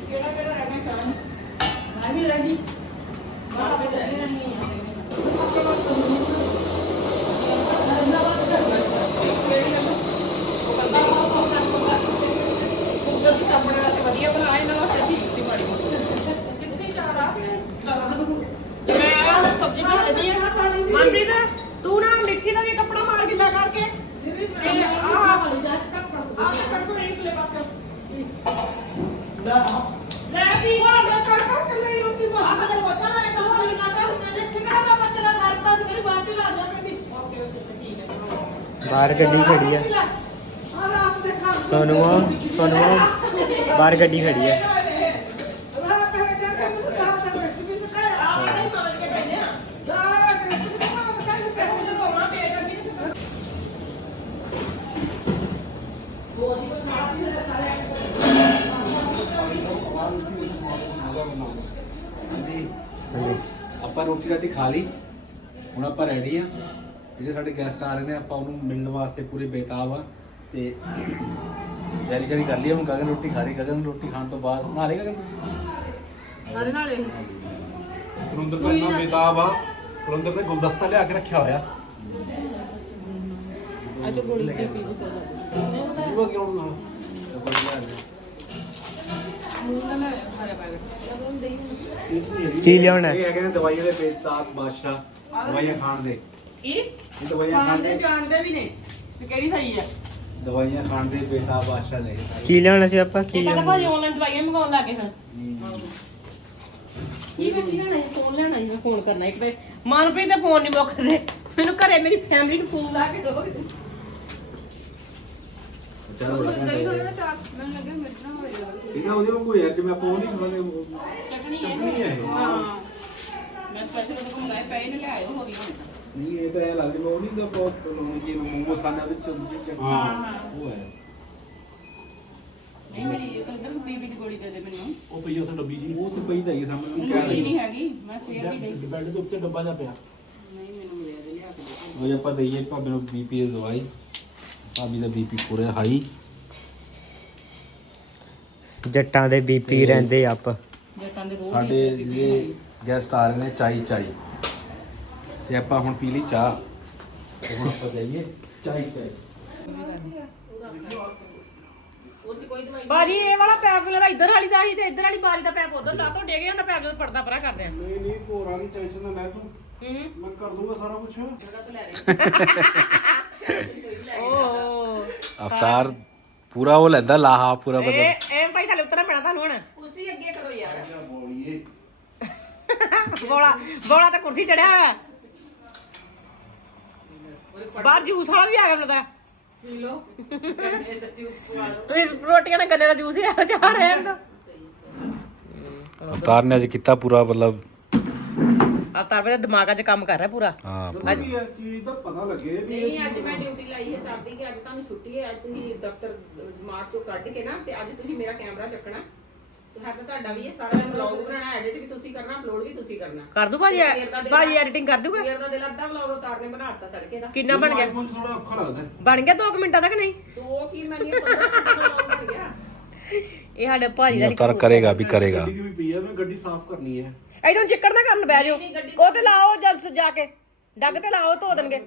ਕਿਹੜਾ ਕਿਹੜਾ ਰਹਿਣਾ ਚਾਹਾਂ ਮੈਂ ਵੀ ਰਹਿਣੀ ਬਾਹਰ ਵੀ ਰਹਿਣੀ ਜਲਦੀ ਆਪਣੇ ਵਾਸਤੇ ਵਧੀਆ ਬਣਾਏ ਇਹਨਾਂ ਵਾਸਤੇ ਠੀਕ ਸੀ ਮਾੜੀ ਮੋਟੀ ਕਿੰਨੀ ਚਾਰ ਆ ਮੈਂ ਆਹ ਸਬਜ਼ੀ ਬਣਾ ਦਿੰਦੀ ਆ ਮਨਪ੍ਰੀਤ ਤੂੰ ਨਾ ਮਿਕਸੀ ਦਾ ਵੀ ਕੱਪੜਾ ਮਾਰ ਗਿੱਲਾ ਕਰਕੇ ਤੇ ਆਹ ਆਹ ਤਾਂ ਕਰ ਦੋ ਇੱਕ ਲੈ ਪਾਸੇ ਲੈ ਵੀ ਹੋਰ ਲੈ ਕਰ ਕਰ ਕੇ ਲਈ ਉੱਤੀ ਬਾਹਰ ਦਾ ਬੱਚਾ ਨਾ ਇਹ ਹੋਰ ਲਗਾਤਾ ਹੁੰਦਾ ਜੇ ਕਿਹੜਾ ਮੈਂ ਬੱਚੇ ਦਾ ਸਰਤਾ ਸੀ ਤੇਰੀ ਬਾਟੀ ਲਾ ਜਾ ਕਹਿੰਦੀ ਓਕੇ ਓਕੇ ਠੀਕ ਹੈ ਬਾਹਰ ਗੱਡੀ ਖੜੀ ਹੈ ਆ ਰਾਤ ਦੇ ਖਾ ਸੋਨੂਆ ਸੋਨੂਆ ਬਾਹਰ ਗੱਡੀ ਖੜੀ ਹੈ ਰਾਤ ਦੇ ਕਿਆ ਕੰਮ ਕਰ ਤੇ ਬੈਠ ਵੀ ਸਕਾਇਆ ਆਹ ਨਹੀਂ ਮਾਰ ਕੇ ਪੈਨੇ ਆ ਦਾ ਕਿ ਤੂੰ ਕੰਮ ਕਰ ਕੇ ਪੈਸੇ ਲਗਾਉਣਾ ਪਏ ਕਰਨੀ ਹਾਂਜੀ ਹਾਂਜੀ ਆਪਾਂ ਰੋਟੀ ਰਾਟੀ ਖਾ ਲਈ। ਹੁਣ ਆਪਾਂ ਰੈਡੀ ਆ। ਜਿਹੜੇ ਸਾਡੇ ਗੈਸਟ ਆ ਰਹੇ ਨੇ ਆਪਾਂ ਉਹਨੂੰ ਮਿਲਣ ਵਾਸਤੇ ਪੂਰੇ ਬੇਤਾਬ ਆ ਤੇ ਤਿਆਰੀ ਤਿਆਰੀ ਕਰ ਲਈ ਆ, ਹੁਣ ਗਗਨ ਰੋਟੀ ਖਾ ਰਹੀ ਗਗਨ ਰੋਟੀ ਖਾਣ ਤੋਂ ਬਾਅਦ। ਨਾਲੇ ਗਗਨ? ਨਾਲੇ ਨਾਲੇ। ਕੁਲੰਦਰ ਦਾ ਇੰਨਾ ਬੇਤਾਬ ਆ। ਕੁਲੰਦਰ ਨੇ ਗੁਲਦਸਤਾ ਲਿਆ ਕੇ ਰੱਖਿਆ ਹੋਇਆ। ਅੱਜ ਗੋਲੀ ਪੀ ਪੀ ਕੇ ਉਹ ਕਿਉਂ ਨਾਲ? ਕੀ ਲਿਆਉਣਾ? ਹੈ? ਇਹ ਹੈਗੇ ਨੇ ਦਵਾਈਆਂ ਦੇ ਬੇਤਾਬ ਬਾਦਸ਼ਾਹ ਦਵਾਈਆਂ ਖਾਣ ਦੇ। ਕੀ? ਇਹ ਦਵਾਈਆਂ ਖਾਣ ਦੇ ਜਾਣਦੇ ਵੀ ਨੇ। ਕਿ ਕਿਹੜੀ ਸਹੀ ਆ? ਦਵਾਈਆਂ ਖਾਣ ਦੇ ਬੇਤਾਬ ਬਾਦਸ਼ਾਹ ਨੇ। ਕੀ ਲਿਆਉਣਾ ਸੀ ਆਪਾਂ? ਕੀ ਇਹ ਕਹਿੰਦਾ ਲਿਆਉਣਾ? ਭਾਜੀ ਆਨਲਾਈਨ ਦਵਾਈਆਂ ਮੰਗਾਉਣ ਲੱਗੇ ਹਨ ਕੀ ਮੈਂ ਕੀ ਲੈਣਾ ਹੈ ਫੋਨ ਲੈਣਾ ਹੈ ਮੈਂ ਫੋਨ ਕਰਨਾ ਇੱਕ ਤੇ ਮਨਪ੍ਰੀਤ ਦੇ ਫੋਨ ਨਹੀਂ ਮੁੱਕਦੇ। ਮੈਨੂੰ ਘਰੇ ਮੇਰੀ ਫੈਮਿਲੀ ਨੂੰ ਫੋਨ ਲਾ ਕੇ ਦੋ ਚਲੋ ਦਹੀਂ ਥੋੜਾ ਜਿਹਾ ਚਾਰ ਮੈਨੂੰ ਲੱਗਾ ਮਿਰਚ ਨਾ ਹੋਏ ਇਹ ਤਾਂ ਉਹਦੇ ਵਾਂਗੂ ਯਾਰ ਜਿਵੇਂ ਆਪਾਂ ਉਹ ਨਹੀਂ ਖਾਂਦੇ ਉਹ ਚਟਣੀ ਚਟਨੀ ਹੈ ਇਹ। ਹਾਂ। ਮੈਂ ਸਪੈਸ਼ਲ ਉਹਨੂੰ ਮੰਗਾਏ ਪਏ ਨੇ ਲਿਆਇਓ ਹੋ ਗਈ ਹੁਣ। ਨਹੀਂ ਇਹ ਤਾਂ ਐ ਲੱਗ ਰਿਹਾ ਉਹ ਨਹੀਂ ਦਾ ਬਹੁਤ ਇਹ ਮੋਮੋਸ ਖਾਣੇ ਉਹਦੇ ਚ ਉਹਦੀ ਚ ਹਾਂ। ਉਹ ਹੈ। ਨਹੀਂ ਮੇਰੀ ਤਾਂ ਇਧਰ ਬੀਬੀ ਦੀ ਗੋਲੀ ਦੇ ਦੇ ਮੈਨੂੰ। ਉਹ ਪਈ ਉੱਥੇ ਡੱਬੀ ਜੀ। ਉਹ ਤੇ ਪਈ ਤਾਂ ਹੈਗੀ ਸਾਹਮਣੇ ਉਹਨੂੰ ਕਹਿ ਗੋਲੀ ਰਹੀ ਨਹੀਂ ਹੈਗੀ ਮੈਂ ਸਵੇਰ ਦੀ ਲਈ। ਬੈੱਡ ਦੇ ਉੱਤੇ ਡੱਬਾ ਜਿਹਾ ਪਿਆ। ਨਹੀਂ ਮੈਨੂੰ ਮਿਲਿਆ ਦੇ ਲਿਆ ਕੇ ਦੇ। ਉਹ ਜੇ ਆਪਾਂ ਦਈਏ ਭਾਬੀ ਨੂੰ ਬੀਪੀ ਦੀ ਦਵਾਈ। ਭਾਬੀ ਦਾ ਬੀਪੀ ਪੂਰਾ ਹਾਈ ਜੱਟਾਂ ਦੇ ਬੀਪੀ ਰਹਿੰਦੇ ਅੱਪ ਜੱਟਾਂ ਦੇ ਰੋਜ਼ ਸਾਡੇ ਜਿਹੜੇ ਗੈਸਟ ਆ। ਰਹੇ ਨੇ ਚਾਈ ਚਾਈ। ਤੇ ਆਪਾਂ ਹੁਣ ਪੀ ਲਈ ਚਾਹ। ਤੇ ਹੁਣ ਆਪਾਂ ਜਾਈਏ ਚਾਈ ਚਾਈ। ਬਾਜੀ ਇਹ ਵਾਲਾ ਪੈਪ ਮੇਰਾ ਇੱਧਰ ਵਾਲੀ ਦਾ ਸੀ ਤੇ ਇੱਧਰ ਵਾਲੀ ਬਾਰੀ ਦਾ ਪੈਪ ਉਧਰ ਲਾ ਤੋਂ ਡੇਗੇ ਹੁੰਦਾ ਪੈਪ ਜਦੋਂ ਪਰਦਾ ਪਰਾ ਕਰਦੇ ਆ। ਨਹੀਂ ਨਹੀਂ ਭੋਰਾ ਨਹੀਂ ਟੈਨਸ਼ਨ ਨਾ ਲੈ ਤੂੰ। ਹੂੰ। ਮੈਂ ਕਰ ਦੂੰਗਾ ਸਾਰਾ ਕੁਝ ਓਹ। ਅਵਤਾਰ ਪੂਰਾ ਉਹ ਲੈਂਦਾ ਲਾਹਾ ਪੂਰਾ ਮਤਲਬ ਇਹ ਇਹ ਭਾਈ ਥੱਲੇ ਉਤਰਨਾ ਪੈਣਾ ਤੁਹਾਨੂੰ ਹੁਣ। ਕੁਰਸੀ ਅੱਗੇ ਕਰੋ ਯਾਰ। ਬੋਲੀਏ। ਬੋਲਾ ਬੋਲਾ ਤਾਂ ਕੁਰਸੀ ਚੜਿਆ ਹੋਇਆ। ਬਾਹਰ ਜੂਸ ਵਾਲਾ ਵੀ ਆ ਗਿਆ ਤਾਂ। ਪੀ ਲੋ ਤੁਸੀਂ ਰੋਟੀਆਂ ਨਾਲ ਗੰਨੇ ਦਾ ਜੂਸ ਹੀ ਆ ਚਾਹ ਰਹਿਣ ਦੋ। ਅਵਤਾਰ ਨੇ ਅੱਜ ਕੀਤਾ ਪੂਰਾ ਮਤਲਬ ਅਵਤਾਰ ਮੇਰੇ ਦਿਮਾਗਾਂ 'ਚ ਕੰਮ ਕਰ ਰਿਹਾ ਪੂਰਾ। ਹਾਂ ਕੀ ਹੈ ਚੀਜ਼ ਦਾ ਪਤਾ ਲੱਗੇ ਵੀ ਨਹੀਂ ਅੱਜ ਮੈਂ ਡਿਊਟੀ ਲਾਈ ਹੈ ਕਰਦੀ ਕਿ ਅੱਜ ਤੁਹਾਨੂੰ ਛੁੱਟੀ ਹੈ ਅੱਜ ਤੁਸੀਂ ਦਫ਼ਤਰ ਦਿਮਾਗ ਚੋਂ ਕੱਢ ਕੇ ਨਾ ਤੇ ਅੱਜ ਤੁਸੀਂ ਮੇਰਾ ਕੈਮਰਾ ਚੱਕਣਾ। ਤੇ ਹੱਥ ਤੁਹਾਡਾ ਵੀ ਹੈ ਸਾਰਾ ਦਿਨ ਵਲੌਗ ਬਣਾਉਣਾ ਐਡਿਟ ਵੀ ਤੁਸੀਂ ਕਰਨਾ ਅਪਲੋਡ ਵੀ ਤੁਸੀਂ ਕਰਨਾ। ਕਰ ਦੂ ਭਾਜੀ ਦਾ ਭਾਜੀ ਐਡੀਟਿੰਗ ਕਰ ਦੂਗਾ। ਸਵੇਰ ਦਾ ਦਿਲ ਅੱਧਾ ਵਲੌਗ ਉਤਾਰਨੇ ਬਣਾ ਦਿੱਤਾ ਤੜਕੇ ਦਾ। ਕਿੰਨਾ ਬਣ ਗਿਆ? ਆਈਫੋਨ ਥੋੜਾ ਔਖਾ ਲੱਗਦਾ ਹੈ। ਬਣ ਗਿਆ 2 ਮਿੰਟਾਂ ਤੱਕ ਨਹੀਂ? ਤੇ ਉਹ ਕੀ ਮੰਨੀ 15 ਮਿੰਟ ਦਾ ਵਲੌਗ ਬਣ ਗਿਆ। ਇਹ ਸਾਡੇ ਭਾਜੀ ਦਾ ਅਵਤਾਰ ਕਰੇਗਾ ਵੀ ਕਰੇਗਾ। ਗੱਡੀ ਦੀ ਵੀ ਪਈ ਹੈ ਮੈਂ ਗੱਡੀ ਸਾਫ਼ ਕਰਨੀ ਹੈ। ਇਦੋਂ ਚਿੱਕੜ ਨਾ ਕਰਨ ਬਹਿ ਜਾਓ। ਉਹ ਤੇ ਲਾਓ ਜਦ ਜਾ ਕੇ। ਡੱਗ ਤੇ ਲਾਓ ਧੋ ਦੇਣਗੇ।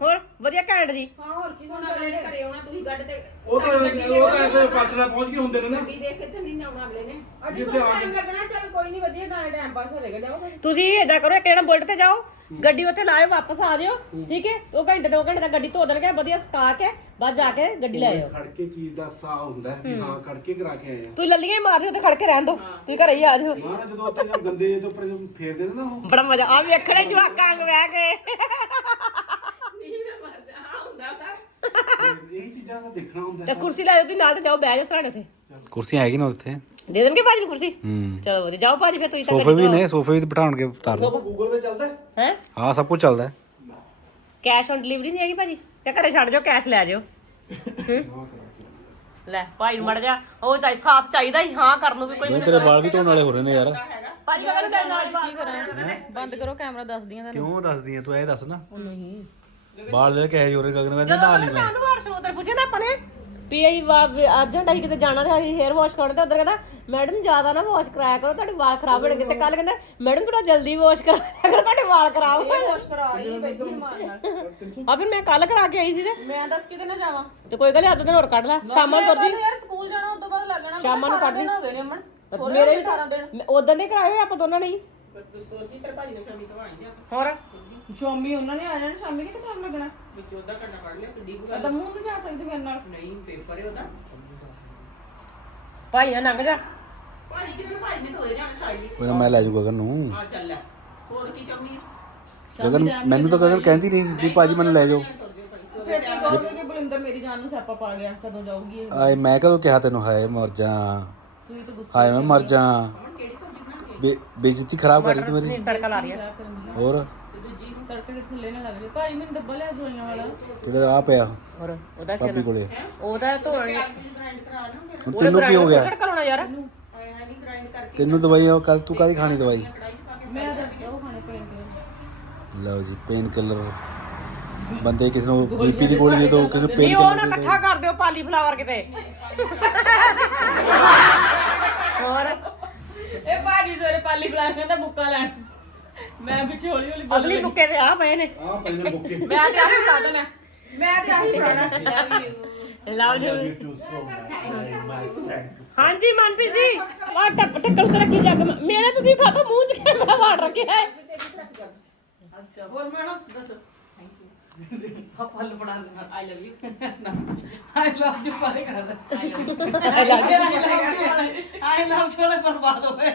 ਹੋਰ ਵਧੀਆ ਘੈਂਟ ਜੀ। ਹਾਂ ਹੋਰ ਕੀ ਹੁਣ ਅਗਲੇ ਨੇ ਘਰੇ ਆਉਣਾ ਤੁਸੀਂ ਗੱਡ ਤੇ ਉਹ ਤਾਂ ਉਹ ਤਾਂ ਐਸੇ ਪਾਤੜਾ ਪਹੁੰਚ ਗਏ ਹੁੰਦੇ ਨੇ ਨਾ। ਗੱਡੀ ਦੇਖ ਕੇ ਤੇ ਨਹੀਂ ਆਉਣਾ ਅਗਲੇ ਨੇ। ਜਿੱਥੇ ਆ ਟਾਈਮ ਲੱਗਣਾ ਚੱਲ ਕੋਈ ਨਹੀਂ ਵਧੀਆ ਨਾਲੇ ਟਾਈਮ ਪਾਸ ਹੋ ਜਾਏਗਾ ਜਾਓਗੇ ਤੁਸੀਂ ਏਦਾਂ ਕਰੋ ਇੱਕ ਜਣਾ ਬੁਲਟ ਤੇ ਜਾਓ। ਗੱਡੀ ਉੱਥੇ ਲਾਇਓ ਵਾਪਸ ਆ ਜਾਓ ਠੀਕ ਹੈ? ਉਹ ਘੰਟੇ ਦੋ ਘੰਟੇ ਤੱਕ ਗੱਡੀ ਧੋ ਦੇਣਗੇ ਵਧੀਆ ਸੁਕਾ ਕੇ ਬਾਅਦ ਜਾ ਕੇ ਗੱਡੀ ਲੈ ਆਇਓ। ਖੜ ਕੇ ਚੀਜ਼ ਦਾ ਸਾਹ ਹੁੰਦਾ ਹੈ ਵੀ ਹਾਂ। ਖੜ ਕੇ ਕਰਾ ਕੇ ਆਏ ਆ। ਤੁਸੀਂ ਲੱਲੀਆਂ ਹੀ ਮਾਰਦੇ ਉੱਥੇ ਖੜ ਕੇ ਰਹਿਣ ਦੋ। ਤੁਸੀਂ ਘਰੇ ਹੀ ਆ ਜਾਓ। ਮਾਰਾ ਜਦੋਂ ਉੱਤੇ ਜਦੋਂ ਗੰਦੇ ਜਿਹੇ ਤੋਂ ਉੱਪਰ ਜਦੋਂ ਫੇਰਦੇ ਨੇ ਨਾ ਉਹ। ਬੜਾ ਮਜ਼ਾ। ਆ ਵੇਖਣੇ ਜਵਾਕਾਂ ਅੰਗ ਬਹਿ ਕੇ। ਨਹੀਂ ਮੈਂ ਮਰ ਜਾ। ਹਾਂ ਹੁੰਦਾ ਤਾਂ। ਇਹ ਚੀਜ਼ਾਂ ਦਾ ਦੇਖਣਾ ਹੁੰਦਾ ਤੇ ਕੁਰਸੀ ਲੈ ਜਾਓ ਤੁਸੀਂ ਨਾਲ ਤੇ ਜਾਓ ਬਹਿ ਜਾਓ ਸਰਾਣੇ ਉੱਥੇ। ਕੁਰਸੀਆਂ ਹੈਗੀ ਨਾ ਉੱਥੇ। ਦੇ ਦੇਣਗੇ ਭਾਜੀ ਨੂੰ ਕੁਰਸੀ? ਹੂੰ। ਚਲੋ ਵਧੀਆ ਜਾਓ ਭਾਜੀ ਫਿਰ ਤੁਸੀਂ ਤਾਂ ਸੋਫੇ ਵੀ ਨੇ ਸੋਫੇ ਵੀ ਬਿਠਾਉਣਗੇ ਅਵਤਾਰ ਨੂੰ ਗੂਗਲ ਵਿੱਚ ਚੱਲਦਾ ਹੈ? ਹੈ? ਹਾਂ ਸਭ ਕੁਝ ਚੱਲਦਾ ਹੈ। ਕੈਸ਼ ਔਨ ਡਿਲੀਵਰੀ ਨਹੀਂ ਹੈਗੀ ਭਾਜੀ? ਤੇ ਘਰੇ ਛੱਡ ਜਾਓ ਕੈਸ਼ ਲੈ ਜਾਓ। ਹੂੰ? ਲੈ ਭਾਈ ਨੂੰ ਮੜ ਜਾ। ਉਹ ਚਾਹੀ ਸਾਥ ਚਾਹੀਦਾ ਹੀ ਹਾਂ ਕਰਨ ਨੂੰ ਵੀ ਕੋਈ ਨਹੀਂ ਤੇਰੇ ਵਾਲ ਵੀ ਧੋਣ ਵਾਲੇ ਹੋ ਰਹੇ ਨੇ ਯਾਰ। ਭਾਜੀ ਮੈਂ ਕਹਿੰਦਾ ਨਾਲ ਬਾਤ ਕਰਾਂ? ਬੰਦ ਕਰੋ ਕੈਮਰਾ ਦੱਸਦੀਆਂ ਤਾਂ ਕਿਉਂ ਦੱਸਦੀ ਐ ਤੂੰ ਇਹ ਦੱਸ ਨਾ। ਨਹੀਂ। ਬਾਲ ਦੇ ਕਹੇ ਜੋਰੇ ਗਗਨ ਕਹਿੰਦਾ ਨਾ ਲਈ ਮੈਂ। ਮੈਨੂੰ ਵਾਰ ਸ਼ੋਅ ਤੇ ਪੁੱਛਿਆ ਨਾ ਆਪਣੇ ਵੀ ਅਸੀਂ ਅਰਜੈਂਟ ਆਈ ਕਿਤੇ ਜਾਣਾ ਤੇ ਅਸੀਂ ਹੇਅਰ ਵਾਸ਼ ਕਰਾਉਣਾ ਤੇ ਉਧਰ ਕਹਿੰਦਾ ਮੈਡਮ ਜ਼ਿਆਦਾ ਨਾ ਵਾਸ਼ ਕਰਾਇਆ ਕਰੋ ਤੁਹਾਡੇ ਵਾਲ ਖਰਾਬ ਹੋਣਗੇ। ਤੇ ਕੱਲ ਕਹਿੰਦਾ ਮੈਡਮ ਥੋੜਾ ਜਲਦੀ ਵਾਸ਼ ਕਰਾਇਆ ਕਰੋ ਤੁਹਾਡੇ ਵਾਲ ਖਰਾਬ ਹੋ ਵਾਸ਼ ਕਰਾ ਹੀ ਬੈਠੀ ਮਾਰ ਨਾਲ ਆ ਫਿਰ ਮੈਂ ਕੱਲ ਕਰਾ ਕੇ ਆਈ ਸੀ ਤੇ ਮੈਂ ਦੱਸ ਕਿਤੇ ਨਾ ਜਾਵਾਂ। ਤੇ ਕੋਈ ਗੱਲ ਅੱਧ ਦਿਨ ਹੋਰ ਕੱਢ ਲੈ। ਸ਼ਾਮਾਂ ਨੂੰ ਤੁਰ ਜੀ ਯਾਰ ਸਕੂਲ ਜਾਣਾ ਉਸ ਤੋਂ ਬਾਅਦ ਲੱਗ ਜਾਣਾ। ਸ਼ਾਮਾਂ ਨੂੰ ਕੱਢ ਲਈ ਹੋ ਗਏ ਨੇ ਅਮਨ। ਮੇਰੇ ਵੀ 18 ਦਿਨ। ਉਦੋਂ ਦੇ ਕਰਾਏ ਹੋਏ ਆਪਾਂ ਦੋਨਾਂ ਨੇ ਹੀ। ਤੋਰਜੀ ਤੇਰੇ ਭਾਜੀ ਨੇ ਸ਼ਾਮੀ ਤੋਂ ਆਈ ਜਾ ਹੋਰ? ਸ਼ਾਮੀ ਉਹਨਾਂ ਨੇ ਆ ਜਾਣਾ ਸ਼ਾਮੀ ਕਿਤੇ ਟਾਈਮ ਲੱਗਣਾ? ਵਿੱਚ ਉਹਦਾ ਘੰਟਾ ਕੱਢ ਲਿਆ ਕਿੱਡੀ ਕੁ ਗੱਲ ਤਾਂ ਮੂੰਹ ਨਹੀਂ ਜਾ ਸਕਦੇ ਮੇਰੇ ਨਾਲ। ਨਹੀਂ ਪੇਪਰ ਹੈ ਉਹਦਾ। ਭਾਈ ਨਾ ਲੰਘ ਜਾ। ਭਾਜੀ ਕਿੱਥੇ ਭਾਜੀ ਨੇ ਤੋਰੇ ਜਾਣਾ ਸਾਈ ਕੋਈ ਨਾ ਮੈਂ ਲੈ ਜੂ ਗਗਨ ਨੂੰ। ਆ ਚੱਲ ਲੈ। ਹੋਰ ਕੀ ਚਾਹੁੰਦੀ ਹੈ ਗਗਨ ਮੈਨੂੰ ਤਾਂ ਗਗਨ ਕਹਿੰਦੀ ਨਹੀਂ ਵੀ ਭਾਜੀ ਮੈਨੂੰ ਲੈ ਜਾਓ ਤੁਰ ਜਾਓ। ਭਾਈ ਤੁਰ ਫਿਰ ਕੀ ਕਹੋਗੇ ਕਿ ਬਲਿੰਦਰ ਮੇਰੀ ਜਾਨ ਨੂੰ ਸਿਆਪਾ ਪਾ ਗਿਆ ਕਦੋਂ ਜਾਊਗੀ ਇਹ? ਆਏ ਮੈਂ ਕਦੋਂ ਕਿਹਾ ਤੈਨੂੰ ਹਾਏ ਮਰ ਜਾ। ਤੁਸੀਂ ਤਾਂ ਗੁੱਸਾ ਹਾਏ ਮੈਂ ਮਰ ਜਾ। ਬੇ- ਬੇਇੱਜ਼ਤੀ ਖਰਾਬ ਕਰੀ ਤੂੰ ਮੇਰੀ। ਤੜਕਾ ਲਾ ਰਹੀ ਆ। ਕਰਨ ਦੀ ਹੋਰ? ਨੂੰ ਤੜਕੇ ਦੇ ਥੱਲੇ ਨਾ ਲੱਗ ਜਾਏ ਭਾਈ ਮੈਨੂੰ ਡੱਬਾ ਲਿਆ ਦਵਾਈਆਂ ਵਾਲਾ। ਕਿਹੜਾ ਆ ਪਿਆ? ਹੋਰ ਉਹਦਾ ਕੀ ਭਾਬੀ ਕੋਲੇ। ਉਹਦਾ ਧੋਣ ਹੁਣ ਤੈਨੂੰ ਕੀ ਹੋ ਗਿਆ? ਤੜਕਾ ਲਾਉਣਾ ਯਾਰ ਆਇਆ ਨਹੀਂ ਗ੍ਰਾਈਂਡ ਕਰਕੇ ਤੈਨੂੰ ਦਵਾਈ ਕੱਲ ਤੂੰ ਕਾਦੀ ਖਾਣੀ ਦਵਾਈ? ਮੈਂ ਤਾਂ ਉਹ ਖਾਣੇ ਲਓ ਜੀ ਪੇਨ ਕਿਲਰ ਬੰਦੇ ਕਿਸ ਨੂੰ ਬੀਪੀ ਦੀ ਗੋਲੀ ਦੇ ਦੋ ਕਿਸੇ ਨੂੰ ਪੇਨ ਉਹ ਨਾ ਕਿਲਰ ਦੇ। ਇਕੱਠਾ ਕਰ ਦਿਓ ਪਾਲੀ ਫਲਾਵਰ ਕਿਤੇ। ਹੋਰ। ਇਹ ਭਾਜੀ ਸਵੇਰੇ ਪਾਲੀ ਬੁਲਾ ਕਹਿੰਦਾ ਬੁੱਕਾ ਲੈਣ। ਮੈਂ ਪਿੱਛੇ ਹੌਲੀ ਹੌਲੀ ਬੋਲ ਅਸਲੀ ਮੁੱਕੇ ਤੇ ਆ ਪਏ ਨੇ ਆ ਨੇ ਬੁੱਕੇ ਮੈਂ ਤੇ ਆਹੀ ਖਾ ਦੇਣਾ। ਮੈਂ ਤੇ ਆਹੀ ਖਾਣਾ ਲਓ ਜੀ ਹਾਂਜੀ ਮਨਪ੍ਰੀਤ ਜੀ। ਆ ਟੱਪ ਟੱਕਲ ਤੇ ਰੱਖੀ ਜੱਗ। ਮੇਰੇ ਤੁਸੀਂ ਖਾਤਾ ਮੂੰਹ ਚ ਕੈਮਰਾ ਵਾੜ ਰੱਖਿਆ ਹੈ? ਅੱਛਾ ਹੋਰ ਮੈਡਮ ਦੱਸੋ। ਫਲ ਬਣਾ ਦੇਣਾ I love you I love you ਪਾਰੇ ਕਰ ਆਈ ਲਵ ਆਈ ਲਵ ਥੋੜੇ ਬਰਬਾਦ ਹੋਏ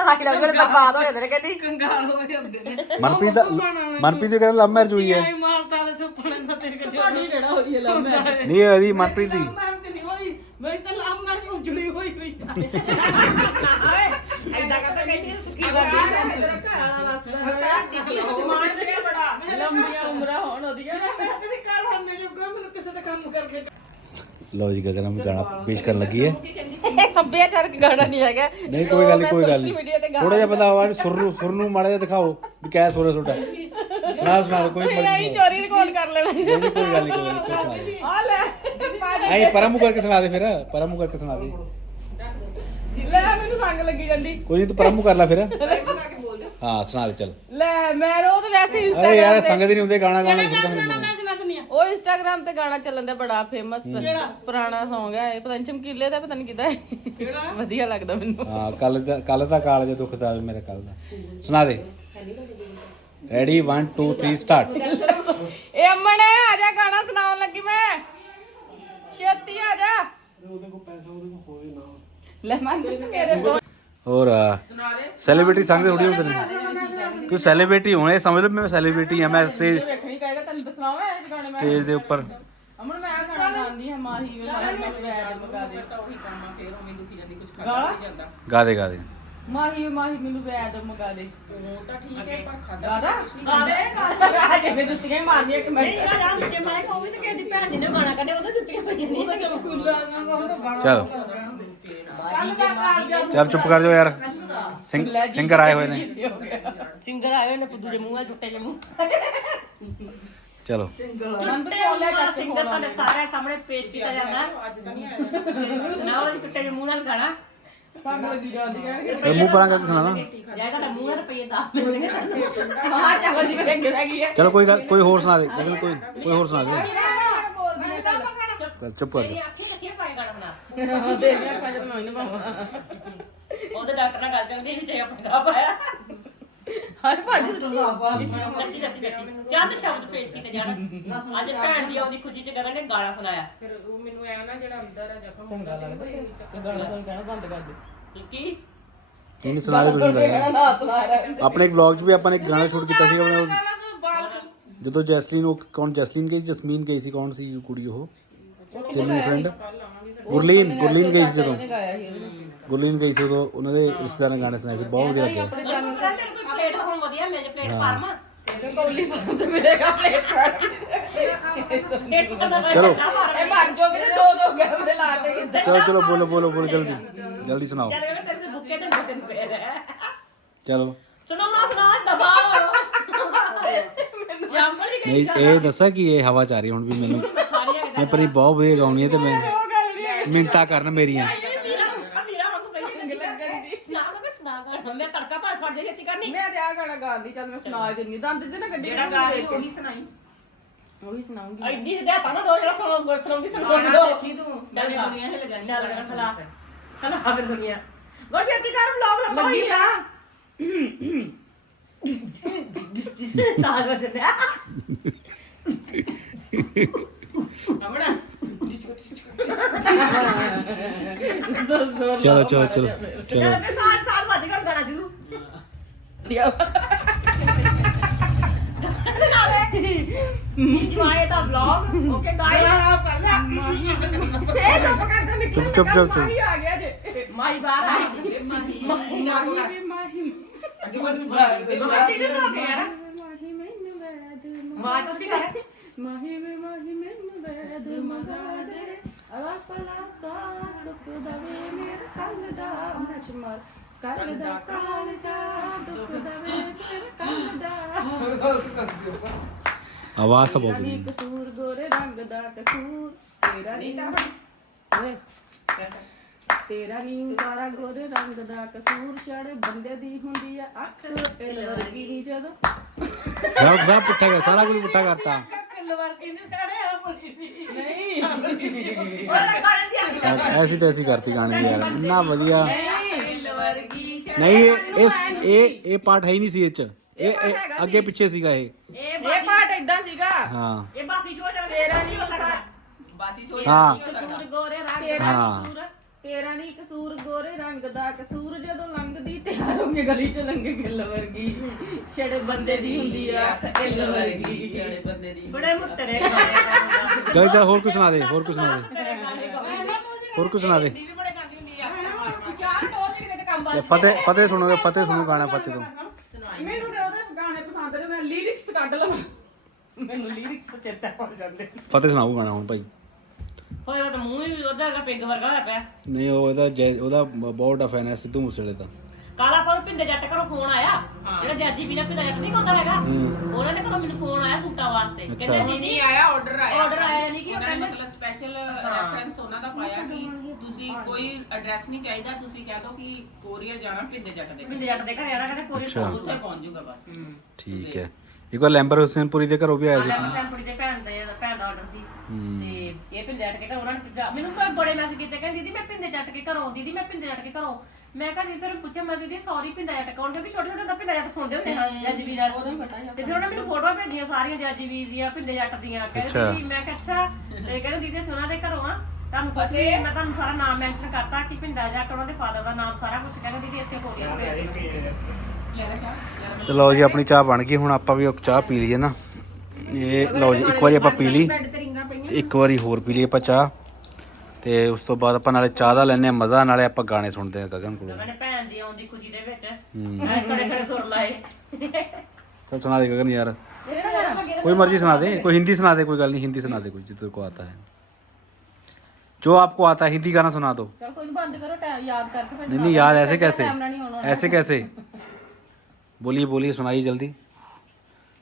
ਆਈ ਲੱਗਣ ਬਰਬਾਦ ਹੋ ਜਾਂਦੇ ਨੇ ਕਹਿੰਦੀ। ਕੰਗਾਲ ਹੋ ਜਾਂਦੇ ਨੇ। ਮਨਪ੍ਰੀਤ ਦਾ ਮਨਪ੍ਰੀਤ ਦੇ ਕਹਿੰਦਾ ਲਵ ਮੈਰਿਜ ਹੋਈ ਹੈ। ਮਾਰਤਾ ਦੇ ਸੁਪਨੇ ਨਾ ਤੇਰੇ ਕੋਲ ਤੁਹਾਡੀ ਕਿਹੜਾ ਹੋਈ ਹੈ ਲਵ ਮੈਂ ਨਹੀਂ ਇਹਦੀ ਮਨਪ੍ਰੀਤ ਦੀ। ਮੈਂ ਤੇ ਨਹੀਂ ਹੋਈ। ਮੇਰੀ ਤਾਂ ਲਵ ਮੈਂ ਉਜੜੀ ਹੋਈ ਹੋਈ ਆ। ਓਏ ਐਦਾਂ ਕਰਦਾ ਕਹਿੰਦੀ ਸੁੱਕੀ ਬਾਬੀ ਤੇਰਾ ਘਰ ਵਾਲਾ ਵਸਦਾ ਦਿੱਤੀ ਨੂੰ ਸਮਾਨ ਪਿਆ ਬੜਾ। ਲੰਬੀਆਂ ਉਮਰਾਂ ਹੋਣ ਉਹਦੀਆਂ। ਮੈਂ ਕਦੀ ਘਰ ਹੁੰਦੇ ਜੋਗਾ ਮੈਨੂੰ ਕਿਸੇ ਦਾ ਕੰਮ ਕਰਕੇ ਲਓ ਜੀ ਗਗਨ ਨੂੰ ਗਾਣਾ ਪੇਸ਼ ਕਰਨ ਲੱਗੀ ਹੈ। ਸੱਭਿਆਚਾਰਕ ਗਾਣਾ ਨਹੀਂ ਹੈਗਾ। ਨਹੀਂ ਕੋਈ ਗੱਲ ਨਹੀਂ ਕੋਈ ਗੱਲ ਨਹੀਂ ਥੋੜਾ ਜਿਹਾ ਪਤਾ ਹੋਵਾ ਸੁਰ ਨੂੰ ਸੁਰ ਨੂੰ ਮਾੜਾ ਜਿਹਾ ਦਿਖਾਓ ਵੀ ਕਿਆ ਸੁਰ ਹੈ ਤੁਹਾਡਾ। ਸੁਣਾ ਕੋਈ ਮਰਜ਼ੀ ਚੋਰੀ ਰਿਕਾਰਡ ਕਰ ਲੈਣਾ। ਕੋਈ ਗੱਲ ਨਹੀਂ ਕੋਈ ਗੱਲ ਨਹੀਂ, ਆ ਲੈ। ਐਂ ਪਰਮੂ ਕਰਕੇ ਸੁਣਾ ਦੇ ਫਿਰ ਪਰਮੂ ਕਰਕੇ ਸੁਣਾ ਦੇ। ਲੈ ਮੈਨੂੰ ਸੰਗ ਲੱਗੀ ਜਾਂਦੀ। ਕੋਈ ਨਹੀਂ ਤੂੰ ਪਰਮੂ ਕਰ ਲੈ ਫਿਰ। ਹਾਂ ਸੁਣਾ ਦੇ ਚੱਲ। ਲੈ ਮੈਂ ਉਹ ਤਾਂ ਵੈਸੇ ਹੀ ਅਰੇ ਯਾਰ ਇੰਸਟਾਗ੍ਰਾਮ ਤੇ ਸੰਗਤ ਹੀ ਨਹੀਂ ਹੁੰਦੇ ਗਾਣਾ ਗਾਉਣਾ ਫਿਰ ਤਾਂ ਮੈਂ ਸੁਣਾ ਦਿੰਦੀ ਆ ਉਹ ਇੰਸਟਾਗ੍ਰਾਮ ਤੇ ਗਾਣਾ ਚੱਲਣ ਦਾ ਬੜਾ ਫੇਮਸ ਪੁਰਾਣਾ Song ਹੈ ਇਹ। ਪਤਾ ਨਹੀਂ ਚਮਕੀਲੇ ਦਾ ਪਤਾ ਨਹੀਂ ਕਿਹਦਾ ਹੈ। ਕਿਹੜਾ? ਵਧੀਆ ਲੱਗਦਾ ਮੈਨੂੰ। ਹਾਂ ਕੱਲ ਦਾ ਕੱਲ ਦਾ ਕਾਲ ਜੇ ਦੁੱਖ ਦਾ ਮੇਰੇ ਕੱਲ ਦਾ। ਸੁਣਾ ਦੇ। ਰੈਡੀ 1 2 3 ਸਟਾਰਟ ਇਹ ਅਮਨ ਆ ਜਾ ਗਾਣਾ ਸੁਣਾਉਣ ਲੱਗੀ ਮੈਂ। ਛੇਤੀ ਆ ਜਾ। ਉਹਦੇ ਕੋਲ ਪੈਸਾ ਉਹਦੇ ਕੋਲ ਹੋਏ ਨਾ। ਲੈ ਮੰਗ ਮੇਰੇ ਕੋਲ ਹੋਰ ਸੈਲੀਬ੍ਰਿਟੀ ਸੰਗ ਦੇ ਥੋੜੀ ਹੁੰਦੇ ਨੇ ਕੋਈ ਸੈਲੀਬ੍ਰਿਟੀ ਹੋਣੇ ਸਮਝ ਲਓ ਮੈਂ ਸੈਲੀਬ੍ਰਿਟੀ ਆ ਮੈਂ ਸਟੇਜ ਵੇਖਣੀ ਕਹੇਗਾ ਤੈਨੂੰ ਦੱਸਣਾ ਇਹ ਗਾਣੇ ਮੈਂ ਸਟੇਜ ਦੇ ਉੱਪਰ। ਅਮਨ ਮੈਂ ਆਹ ਗਾਣਾ ਗਾਉਂਦੀ ਹਾਂ ਮਾਹੀ ਵੇ ਮਾਹੀ ਮੈਨੂੰ ਵੈਦ ਮਗਾ ਦੇ। ਉਹੀ ਕੰਮ ਆ ਫੇਰ ਉਵੇਂ ਦੁਖੀ ਜਾਂਦੀ ਕੁਝ? ਖਾਦਾ ਨਹੀਂ ਜਾਂਦਾ। ਗਾ ਦੇ ਗਾ ਦੇ। ਮਾਹੀ ਮਾਹੀ ਮੈਨੂੰ ਵੈਦ ਮਗਾ ਦੇ। ਉਹ ਤਾਂ ਠੀਕ ਹੈ ਪਰ ਖਾਦਾ ਗਾਦਾ ਗਾਦੇ ਗਾਦੇ ਜਿਵੇਂ ਜੁੱਤੀਆਂ ਹੀ ਮਾਰਨੀਆਂ ਇੱਕ ਮਿੰਟ। ਚਲੋ ਚਲ। ਚੁੱਪ ਕਰ ਜਾਓ ਯਾਰ। ਸਿੰਘ ਸਿੰਗਰ ਆਏ ਹੋਏ ਨੇ। ਸਿੰਗਰ ਆਏ ਹੋਏ ਨੇ ਪੁੱਦੂ ਦੇ ਮੂੰਹ ਨਾਲ ਟੁੱਟੇ ਜੇ ਮੂੰਹ। ਚਲੋ। ਟੁੱਟੇ ਮੂੰਹ ਸਿੰਗਰ ਤੁਹਾਡੇ ਸਾਰਿਆਂ ਸਾਹਮਣੇ ਪੇਸ਼ ਕੀਤਾ ਜਾਂਦਾ ਅੱਜ ਤਾਂ ਨਹੀਂ ਆਇਆ। ਸੁਣਾਓ ਜੀ ਟੁੱਟੇ ਜੇ ਮੂੰਹ ਨਾਲ ਗਾਣਾ। ਸੰਗ ਲੱਗੀ ਜਾਂਦੀ ਹੈ ਇਹ ਮੂੰਹ ਪਰਾਂ ਕਰਕੇ ਸੁਣਾਣਾ ਜਾਂ ਤੁਹਾਡਾ ਮੂੰਹ ਨਾਲ ਰੁਪਈਏ ਦਾ ਮੈਨੂੰ ਨਹੀਂ ਮਾਂ ਚਾਵਲ ਦੀ ਅੱਗੇ ਰਹਿ ਗਈ ਹੈ। ਚਲੋ ਕੋਈ ਗੱਲ ਕੋਈ ਹੋਰ ਸੁਣਾ ਦੇ ਲੇਕਿਨ ਕੋਈ ਕੋਈ ਹੋਰ ਸੁਣਾ ਦੇ। ਚੱਲ ਚੁੱਪ ਕਰ ਜਾ। ਅੱਖੀ ਰੱਖੀਏ ਪਾਏ ਗਾਣਾ ਬਣਾ। ਉਹਦੇ ਡਾਕਟਰ ਨਾਲ ਗੱਲ ਚੱਲਦੀ ਵਿੱਚ ਆਪਣਾ ਗਾ ਪਾਇਆ। ਹਾਏ ਭਾਜੀ ਸੱਚੀ ਸੱਚੀ ਸੱਚੀ ਸੱਚੀ। ਚੰਦ ਸ਼ਬਦ ਪੇਸ਼ ਕੀਤੇ ਜਾਣ। ਅੱਜ ਭੈਣ ਦੀ ਆਉਂਦੀ ਖੁਸ਼ੀ ਚ ਗਗਨ ਨੇ ਗਾਣਾ ਸੁਣਾਇਆ। ਫਿਰ ਉਹ ਮੈਨੂੰ ਐ ਨਾ ਜਿਹੜਾ ਅੰਦਰ ਆ ਜ਼ਖਮ ਚੰਗਾ ਲੱਗਦਾ। ਗਾਣਾ ਸੁਣ ਕਹਿਣਾ ਬੰਦ ਕਰ ਦੇ। ਕੀ? ਨਹੀਂ ਸੁਣਾ ਦੇ ਕੁਝ ਹੁੰਦਾ ਆਪਣੇ ਇੱਕ ਵਲੌਗ 'ਚ ਵੀ ਆਪਾਂ ਨੇ ਇੱਕ ਗਾਣਾ ਸ਼ੂਟ ਕੀਤਾ ਸੀ ਆਪਣੇ ਜਦੋਂ ਜੈਸਲੀਨ ਉਹ ਕੌਣ ਜੈਸਲੀਨ ਗਈ ਜਸਮੀਨ ਗਈ ਸੀ ਕੌਣ ਸੀ ਉਹ ਕੁੜੀ ਉਹ? ਸਿਮੀ ਫਰੈਂਡ ਗੁਰਲੀਨ ਗੁਰਲੀਨ ਗਈ ਸੀ ਜਦੋਂ। ਗੁਰਲੀਨ ਗਈ ਸੀ ਉਦੋਂ ਉਹਨਾਂ ਦੇ ਰਿਸ਼ਤੇਦਾਰਾਂ ਨੇ ਗਾਣੇ ਸੁਣਾਏ ਸੀ ਬਹੁਤ ਵਧੀਆ ਲੱਗਿਆ ਉਹਨੂੰ ਕਹਿੰਦਾ ਤੇਰੇ ਕੋਈ ਪਲੇਟਫਾਰਮ ਵਧੀਆ ਮਿਲ ਜੇ ਪਲੇਟਫਾਰਮ ਕੌਲੀ ਬੰਦ ਮਿਲੇਗਾ ਪਲੇਟ ਪਲੇਟਫਾਰਮ ਚਲੋ। ਇਹ ਮਰ ਜੋਗੇ ਤੇ ਦੋ ਦੋ ਕੈਮਰੇ ਲਾ ਕੇ ਕਿੱਧਰ ਚਲੋ ਚਲੋ ਬੋਲੋ ਬੋਲੋ ਬੋਲੋ ਜਲਦੀ। ਜਲਦੀ ਸੁਣਾਓ। ਚੱਲ ਵੇ ਤੇਰੇ ਬੁੱਕੇ ਤੇ ਬੁੱਕੇ ਨੂੰ ਪਏ ਰਹਿ। ਚਲੋ। ਸੁਣੋ ਨਾ ਸੁਣਾ ਦਬਾਓ। ਜਾਮਲ ਦੀ ਨਹੀਂ ਇਹ ਦੱਸਾਂ ਕਿ ਇਹ ਹਵਾ ਚ ਆ ਰਹੀ ਹੁਣ ਵੀ ਮੈਨੂੰ। ਮੈਂ ਪਰੀ ਬਹੁਤ ਵਧੀਆ ਗਾਉਣੀ ਹੈ ਤੇ ਮੈਂ ਮਿੰਤਾ ਕਰਨ ਮੇਰੀਆਂ ਮੀਰਾ ਮੀਰਾ ਵਾਂਗੂ ਪਹਿਲੇ ਚੰਗੀ ਲੱਗਣ ਦੀ ਸੁਣਾ ਮੈਂ ਸੁਣਾ ਗਾਣਾ ਮੈਂ ਤੜਕਾ ਭਾਂ ਛੱਡ ਜੇ ਛੇਤੀ ਕਰਨੀ ਗਾਣਾ ਗਾਉਂਦੀ ਚੱਲ ਮੈਂ ਸੁਣਾ ਹੀ। ਦਿੰਨੀ ਦੰਦ ਤੇ ਨਾ ਗੱਡੀ ਜਿਹੜਾ ਗਾ ਰਹੀ ਉਹੀ ਸੁਣਾਈ। ਉਹ ਵੀ ਸੁਣਾਉਂਗੀ ਐਡੀ ਦੇ ਤਾਂ ਨਾ ਦੋ ਜਿਹੜਾ ਸੁਣਾਉਂ ਸੁਣਾਉਂਗੀ ਗਾਣਾ ਸੁਣਾਉਂਗੀ ਦੇਖੀ ਤੂੰ। ਸਾਡੀ ਦੁਨੀਆ ਹਿੱਲ ਜਾਣੀ ਚੱਲ ਗਾ ਭਲਾ। ਹਨਾ ਹਾਵੇ ਦੁਨੀਆ। ਗੋ ਛੇਤੀ ਕਰ ਵਲੌਗ ਲੰਬਾ ਹੋਈ ਲੱਗੀ ਆ। ਆ। ਸਾਲ ਵਜਦੇ ਆ ਅਮਣਾ ਜ਼ੋਰ ਜ਼ੋਰ ਚਲੋ ਚਲੋ ਚਲੋ। ਚੱਲ ਸਾਲ ਸਾਲ ਸ਼ੁਰੂ ਸੁਣਾ ਦੇ ਇੰਜੋਏ ਦਾ ਵਲੌਗ ਓਕੇ ਗਾਇਸ ਆਪ ਕਰ ਲੈ ਇਹ ਸਭ ਕਰਦਾ ਨਿਕਲ ਚੁੱਪ, ਚੁੱਪ, ਚੁੱਪ, ਚੁੱਪ। ਮਾਹੀ ਆ ਗਿਆ ਜੇ ਮਾਈ ਬਾਹਰ ਆ ਗਈ ਮਾਹੀ ਵੀ ਮਾਹੀ ਬਗਾ ਸੀਰੀਅਸ ਹੋ ਗਿਆ ਯਾਰ ਮਾਹੀ ਮੈਨੂੰ ਵੈਦ ਮਾਂ ਤੋਂ ਸੀ ਕਰ ਮਾਹੀ ਵੇ ਮਾਹੀ ਮੈਨੂੰ ਵੈਦ ਮਗਾ ਦੇ ਅਲਾ ਪਲਾ ਸਾ ਸੁਖ ਦਵੇ ਮੇਰ ਕੱਲ ਦਾ ਮਚਮਰ ਕੱਲ ਦਾ ਕਾਲ ਜਾ ਦੁੱਖ ਦਵੇ ਮੇਰ ਕੱਲ ਦਾ ਆਵਾਜ਼ ਤਾਂ ਬਹੁਤ ਨੀ ਵਧੀਆ ਕਸੂਰ ਗੋਰੇ ਰੰਗ ਦਾ ਕਸੂਰ ਤੇਰਾ ਨਹੀਂ। ਓਏ। ਤੇਰਾ ਨਹੀਂ ਸਾਰਾ ਗੋਰੇ ਰੰਗ ਦਾ ਕਸੂਰ ਛੜੇ ਬੰਦੇ ਦੀ ਹੁੰਦੀ ਆ ਅੱਖ ਤੇਲ ਵਰਗੀ ਜਦੋਂ। ਸਭ ਸਭ ਪੁੱਠਾ ਕਰ ਸਾਰਾ ਕੁਝ ਪੁੱਠਾ ਕਰਤਾ। ਕਿੱਲ ਵਰਗੀ ਨੇ ਸਾੜੇ ਆ ਬੋਲੀ ਦੀ ਨਹੀਂ ਔਰ ਗਾਣੇ ਦੀ ਅੱਗ ਸਭ ਐਸੀ ਤੈਸੀ ਕਰਤੀ ਗਾਣੇ ਦੀ ਯਾਰ ਇੰਨਾ ਵਧੀਆ। ਦਿਲ ਵਰਗੀ ਛੜ ਨਹੀਂ ਇਹ ਇਹ ਇਹ ਇਹ ਪਾਰਟ ਹੈ ਹੀ ਨਹੀਂ ਸੀ ਇਹ ਚ। ਇਹ ਇਹ ਅੱਗੇ ਪਿੱਛੇ ਸੀਗਾ ਇਹ। ਇਹ ਇਹ ਪਾਟ ਇਦਾਂ ਸੀਗਾ। ਹਾਂ। ਇਹ ਬਾਸੀ ਸ਼ੋਅ ਚੱਲ ਤੇਰਾ ਨਹੀਂ ਹੋ ਸਕਦਾ? ਬਾਸੀ ਸੋਚ ਹਾਂ। ਕਸੂਰ ਗੋਰੇ ਰੰਗ ਤੇਰਾ ਹਾਂ। ਕਸੂਰ ਤੇਰਾ ਨਹੀਂ ਕਸੂਰ ਗੋਰੇ ਰੰਗ ਦਾ ਕਸੂਰ ਜਦੋਂ ਲੰਘਦੀ ਤੇ ਹਾਰੋਂਗੇ ਗਲੀ ਚ ਲੰਘੇ ਗਿੱਲ ਵਰਗੀ। ਛੜੇ ਬੰਦੇ ਦੀ ਹੁੰਦੀ ਆ ਇੱਲ ਵਰਗੀ। ਜਿਹੜੇ ਬੰਦੇ ਦੀ ਬੜੇ ਮੁੱਤਰੇ ਗਾਣੇ ਚੱਲ ਹੋਰ ਕੁਝ ਸੁਣਾ ਦੇ ਹੋਰ ਕੁਝ ਸੁਣਾ ਦੇ। ਹੋਰ ਕੁਝ ਸੁਣਾ ਦੇ। ਫਤਿਹ ਫਤਿਹ ਸੁਣੋ ਫਤਿਹ ਸੁਣੋ ਗਾਣਾ ਫਤਿਹ ਤੋਂ। ਮੈਨੂੰ ਤੇ ਉਹਦੇ ਗਾਣੇ ਪਸੰਦ ਨੇ ਮੈਂ ਲਿਰਿਕਸ ਕੱਢ ਲਵਾਂ ਮੈਨੂੰ ਲਿਰਿਕਸ ਚੇਤਾ ਭੁੱਲ ਜਾਂਦੇ ਫਤਿਹ ਸੁਣਾਓ ਗਾਣਾ ਹੁਣ ਭਾਈ। ਹੋਏ ਉਹ ਤਾਂ ਮੂੰਹ ਹੀ ਉਹਦਾ ਹੈਗਾ ਪਿੰਗ ਵਰਗਾ ਹੋਇਆ ਪਿਆ। ਨਹੀਂ ਉਹ ਇਹਦਾ ਜੈ- ਉਹਦਾ ਬਹੁਤ ਫੈਨ ਹੈ ਸਿੱਧੂ ਮੂਸੇਵਾਲੇ ਦਾ। ਕਾਲਾ ਪਰ ਪਿੰਡੇ ਜੱਟ ਘਰੋਂ ਫੋਨ ਆਇਆ। ਜਿਹੜਾ ਜੱਜੀ ਵੀ ਨਾ ਪਿੰਡਾ ਜੱਟ ਨਹੀਂ ਹੁੰਦਾ ਹੈਗਾ। ਉਹਨਾਂ ਦੇ ਘਰੋਂ ਮੈਨੂੰ ਫੋਨ ਆਇਆ ਸੂਟਾਂ ਵਾਸਤੇ। ਕਹਿੰਦੇ ਨਹੀਂ ਨਹੀਂ ਆਇਆ ਆਰਡਰ ਆਇਆ। ਆਰਡਰ ਆਇਆ ਨਹੀਂ ਕਿ ਉਹ ਉਹਨਾਂ ਨੇ ਕਹਿੰਦੇ ਮਤਲਬ ਸਪੈਸ਼ਲ ਰੈਫਰੈਂਸ ਉਹਨਾਂ ਦਾ ਪਾਇਆ ਕਿ ਤੁਸੀਂ ਕੋਈ ਐਡਰੈਸ ਨਹੀਂ ਚਾਹੀਦਾ ਤੁਸੀਂ ਕਹਿ ਦਿਓ ਕਿ ਕੋਰੀਅਰ ਜਾਣਾ ਭਿੰਦੇ ਜੱਟ ਦੇ ਪਿੰਡੇ ਜੱਟ ਦੇ ਘਰ ਆਣਾ ਕਹਿੰਦੇ ਕੋਰੀਅਰ ਅੱਛਾ। ਉੱਥੇ ਪਹੁੰਚ ਜਾਊਗਾ ਬਸ ਠੀਕ ਹੈ। ਇੱਕ ਵਾਰ ਲੈਂਬਰ ਹੁਸੈਨਪੁਰੀ ਦੇ ਘਰੋਂ ਵੀ ਆਇਆ ਸੀ। ਮੈਂ ਕੁੜੀ ਦੇ ਭੈਣ ਦੇ ਭੈਣ ਦਾ ਆਰਡਰ ਸੀ। ਤੇ ਇਹ ਪਿੰਡੇ ਜੱਟ ਕੇ ਘਰ ਉਹਨਾਂ ਨੇ ਪੁੱਛਿਆ- ਮੈਨੂੰ ਤਾਂ ਬੜੇ ਮੈਸੇਜ ਕੀਤੇ ਕਹਿੰਦੇ ਦੀਦੀ ਮੈਂ ਪਿੰਡੇ ਜੱਟ ਕੇ ਘਰੋਂ ਦੀਦੀ ਮੈਂ ਪਿੰਡੇ ਜੱਟ ਕੇ ਘਰੋਂ। ਮੈਂ ਕਿਹਾ ਜੀ ਫਿਰ ਪੁੱਛਿਆ ਮੈਂ ਦੀਦੀ ਸੌਰੀ ਪਿੰਡਾ ਜੱਟ ਕੌਣ ਕਿਉਂਕਿ ਛੋਟੇ ਛੋਟੇ ਤਾਂ ਪਿੰਡਾ ਜੱਟ ਸੁਣਦੇ ਹੁੰਦੇ ਹਾਂ ਜੱਜ ਵੀ ਨਾਲ ਤੇ ਫਿਰ ਉਹਨੇ ਮੈਨੂੰ ਫੋਟੋਆਂ ਭੇਜੀਆਂ ਸਾਰੀਆਂ ਜੱਜ ਵੀ ਦੀਆਂ ਪਿੰਡੇ ਜੱਟ ਦੀਆਂ ਕਹਿੰਦੇ ਵੀ ਮੈਂ ਕਿਹਾ ਅੱਛਾ ਤੇ ਕਹਿੰਦੇ ਦੀਦੀ ਉਹਨਾਂ ਦੇ ਘਰੋਂ ਆ ਤੁਹਾਨੂੰ ਪੁੱਛ ਲਈ ਮੈਂ ਤੁਹਾਨੂੰ ਸਾਰਾ ਨਾਮ ਮੈਂਸ਼ਨ ਕਰਤਾ ਕਿ ਪਿੰਡਾ ਜੱਟ ਉਹਨਾਂ ਦੇ ਫਾਦਰ ਦਾ ਨਾਮ ਸਾਰਾ ਕੁਝ ਕਹਿੰਦੇ ਦੀਦੀ ਇੱਥੇ ਹੋ ਗਿਆ। ਤੇ ਲਓ ਜੀ ਆਪਣੀ ਚਾਹ ਬਣ ਗਈ ਹੁਣ ਆਪਾਂ ਵੀ ਉਹ ਚਾਹ ਪੀ ਲਈਏ ਨਾ। ਇਹ ਲਓ ਜੀ ਇੱਕ ਵਾਰੀ ਆਪਾਂ ਪੀ ਲਈ। ਤੇ ਰਿੰਗਾਂ ਪਈਆਂ ਤੇ ਇੱਕ ਵਾਰੀ ਹੋਰ ਪੀ ਲਈਏ ਆਪਾਂ ਚਾਹ ਤੇ ਉਸ ਤੋਂ ਬਾਅਦ ਆਪਾਂ ਨਾਲੇ ਚਾਹ ਦਾ ਲੈਣੇ ਮਜ਼ਾ ਨਾਲੇ ਆਪਾਂ ਗਾਣੇ ਸੁਣਦੇ ਆ ਗਗਨ ਕੋਲੋਂ ਉਹਨਾਂ ਨੇ ਭੈਣ ਦੀ ਆਉਣ ਦੀ ਖੁਸ਼ੀ ਦੇ ਵਿੱਚ ਮੈਂ ਸੜੇ ਸੜੇ ਸੁਰ ਲਾਏ ਚਲ ਸੁਣਾ ਦੇ ਗਗਨ ਯਾਰ कोई मर्जी सुना दे कोई हिंदी सुना दे कोई गल नहीं हिंदी सुना दे कोई जितना को आता है जो आपको आता है हिंदी गाना सुना दो ਚਲ ਕੋਈ ਨੀ ਬੰਦ ਕਰੋ ਟਾਈਮ ਯਾਦ ਕਰਕੇ ਫਿਰ नहीं नहीं याद ऐसे कैसे कैमरा नहीं होना। ऐसे कैसे बोलिए बोलिए सुनाइए जल्दी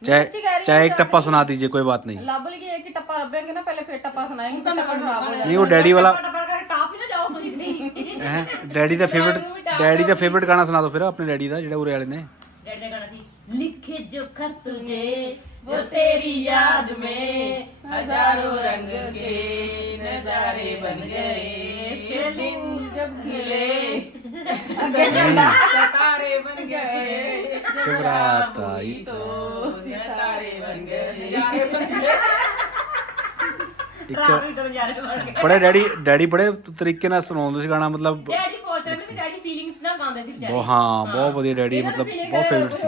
चाहे सच्ची कह रही चाहे एक टप्पा सुना दीजिए कोई बात नहीं लब लिए एक ही टप्पा रबेंगे ना पहले फिर टप्पा सुनाएंगे तो टप्पा खराब हो नहीं वो डैडी वाला टप्पा कर टॉप ही ना जाओ मुझे नहीं हैं डੈਡੀ ਦਾ ਫੇਵਰਿਟ ਡੈਡੀ ਦਾ ਫੇਵਰਿਟ ਗਾਣਾ ਸੁਣਾ ਦਿਓ ਫਿਰ ਆਪਣੇ ਡੈਡੀ ਦਾ ਜਿਹੜਾ ਉਰੇ ਵਾਲੇ ਨੇ ਡੈਡੀ ਦਾ ਗਾਣਾ ਸੀ ਲਿਖੇ ਜੋ ਖਤ ਤੁਝੇ वो तेरी याद में हजारों रंग के नजारे बन गए फिर दिन जब खिले सितारे बन गए घबराहट आई तो सितारे बन गए नजारे बन गए ਰਾਤ ਨੂੰ ਤਾਂ ਨਜ਼ਾਰੇ ਬਣ ਗਏ ਬੜੇ ਡੈਡੀ ਡੈਡੀ ਬੜੇ ਤਰੀਕੇ ਨਾਲ ਸੁਣਾਉਂਦੇ ਸੀ ਗਾਣਾ ਮਤਲਬ ਡੈਡੀ ਸੋਚ ਰਹੇ ਸੀ ਡੈਡੀ ਫੀਲਿੰਗਸ ਨਾਲ ਗਾਉਂਦੇ ਸੀ ਵਿਚਾਰੇ ਬਹੁਤ ਹਾਂ ਬਹੁਤ ਵਧੀਆ ਡੈਡੀ ਮਤਲਬ ਬਹੁਤ ਫੇਵਰਿਟ ਸੀ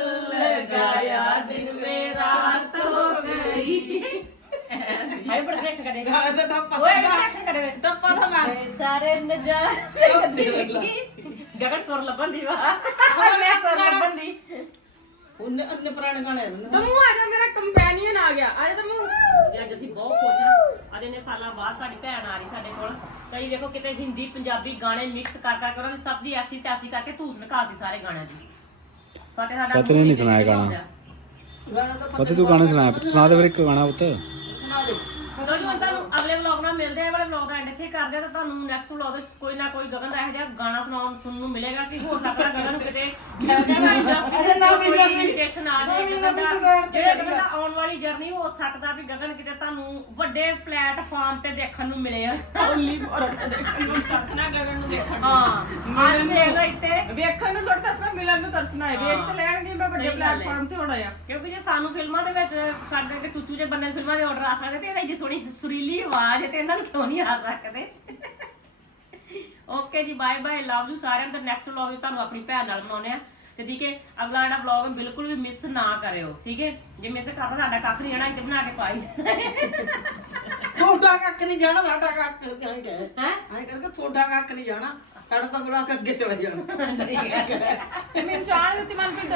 ਸਾਰੇ ਨਜ਼ਾਰੇ ਗਗਨ ਸਵਰ ਲੱਭਣ ਦੀ ਵਾ। ਮੈਂ ਸਵਰ ਲੱਭਣ ਦੀ। ਉਹਨੇ ਅੰਨੇ ਪੁਰਾਣੇ ਗਾਣੇ ਤਮੂ ਆ ਜਾ ਮੇਰਾ ਕੰਪੈਨੀਅਨ ਆ ਗਿਆ। ਆ ਜਾ ਤਮੂ ਅੱਜ ਅਸੀਂ ਬਹੁਤ ਖੁਸ਼ ਹਿੰਦੀ ਪੰਜਾਬੀ ਗਾਣੇ ਕਰਕੇ ਧੂਸ ਨਿਕਾਲਦੀ ਸਾਰੇ ਗਾਣਿਆਂ ਤੂੰ ਸੁਣਾ ਲੋ ਜੀ ਹੁਣ ਤੁਹਾਨੂੰ ਅਗਲੇ ਵਲੌਗ ਨਾਲ ਮਿਲਦੇ ਆ ਇਹ ਵਾਲੇ ਵਲੌਗ ਦਾ ਐਂਡ ਇੱਥੇ ਕਰਦੇ ਆ ਤਾਂ ਤੁਹਾਨੂੰ ਨੈਕਸਟ ਵਲੌਗ ਵਿੱਚ ਕੋਈ ਨਾ ਕੋਈ ਗਗਨ ਦਾ ਇਹੋ ਜਿਹਾ ਗਾਣਾ ਸੁਣਾਉਣ ਸੁਣਨ ਨੂੰ ਮਿਲੇਗਾ ਕਿ ਹੋ ਸਕਦਾ ਗਗਨ ਨੂੰ ਕਿਤੇ ਕਹਿੰਦਾ ਇੰਡਸਟਰੀ ਨਾ ਵੀ- ਨਾ ਵੀ- ਇਨਵੀਟੇਸ਼ਨ ਆ ਜਾਏ ਨਾ ਵੀ- ਗਗਨ ਨਾ ਵੀ ਦਾ ਸੁਣਾਉਣ ਤੇ ਜਿਹੜੇ ਗਗਨ ਦਾ ਆਉਣ ਵਾਲੀ ਜਰਨੀ ਹੋ ਸਕਦਾ ਵੀ ਗਗਨ ਕਿਤੇ ਤੁਹਾਨੂੰ ਵੱਡੇ ਪਲੇਟਫਾਰਮ ਤੇ ਦੇਖਣ ਨੂੰ ਮਿਲੇ ਆ। ਓਨਲੀ ਫॉर ਦੇਖਣ ਨੂੰ ਤਰਸਣਾ ਗਗਨ ਨੂੰ ਦੇਖਣ ਹਾਂ ਅੱਜ ਦੇਖ ਲਓ ਇੱਥੇ। ਵੇਖਣ ਨੂੰ ਥੋੜਾ ਦੱਸਣਾ ਮਿਲਣ ਨੂੰ ਤਰਸਣਾ ਹੈ। ਵੇਖ ਤੇ ਲੈਣਗੇ ਮੈਂ ਵੱਡੇ ਸਹੀ ਗੱਲ ਹੈ। ਪਲੇਟਫਾਰਮ ਤੇ ਹੋਣਾ ਆ। ਕਿਉਂਕਿ ਜੇ ਸਾਨੂੰ ਫਿਲਮਾਂ ਦੇ ਵਿੱਚ ਸਾਡੇ ਕਿ ਟੁੱਚੂ ਜੇ ਬੰਦੇ ਫਿਲਮਾਂ ਦੇ ਆਰਡਰ ਆ ਸਕਦੇ ਤੇ ਇਹਦਾ ਇੰਨੀ ਸੋਹਣੀ ਸੁਰੀਲੀ ਆਵਾਜ਼ ਹੈ ਤੇ ਇਹਨਾਂ ਨੂੰ ਕਿਉਂ ਨਹੀਂ ਆ ਸਕਦੇ? ਓਕੇ ਜੀ ਬਾਏ ਬਾਏ ਲਵ ਯੂ ਸਾਰਿਆਂ ਨੂੰ ਨੈਕਸਟ ਵਲੌਗ ਵਿੱਚ ਤੁਹਾਨੂੰ ਆਪਣੀ ਭੈਣ ਨਾਲ ਬਣਾਉਣੇ ਆ ਤੇ ਠੀਕ ਹੈ ਅਗਲਾ ਜਿਹੜਾ ਵਲੌਗ ਬਿਲਕੁਲ ਵੀ ਮਿਸ ਨਾ ਕਰਿਓ ਠੀਕ ਹੈ? ਜੇ ਮਿਸ ਕਰਦਾ ਸਾਡਾ ਕੱਖ ਨਹੀਂ ਜਾਣਾ ਇੱਥੇ ਬਣਾ ਕੇ ਪਾਈ ਤੁਹਾਡਾ ਕੱਖ ਨਹੀਂ ਜਾਣਾ ਸਾਡਾ ਕੱਖ ਨਹੀਂ ਕਹੇ? ਹੈ? ਐਂ ਕਰਕੇ ਤੁਹਾਡਾ ਕੱਖ ਨਹੀਂ ਜਾਣਾ ਸਾਡਾ ਤਾਂ ਬੜਾ ਅੱਗੇ ਚਲਾ ਜਾਣਾ। ਠੀਕ ਹੈ। ਮੈਨੂੰ ਚਾਹ ਦਿੱਤੀ ਮਨਪ੍ਰੀਤ।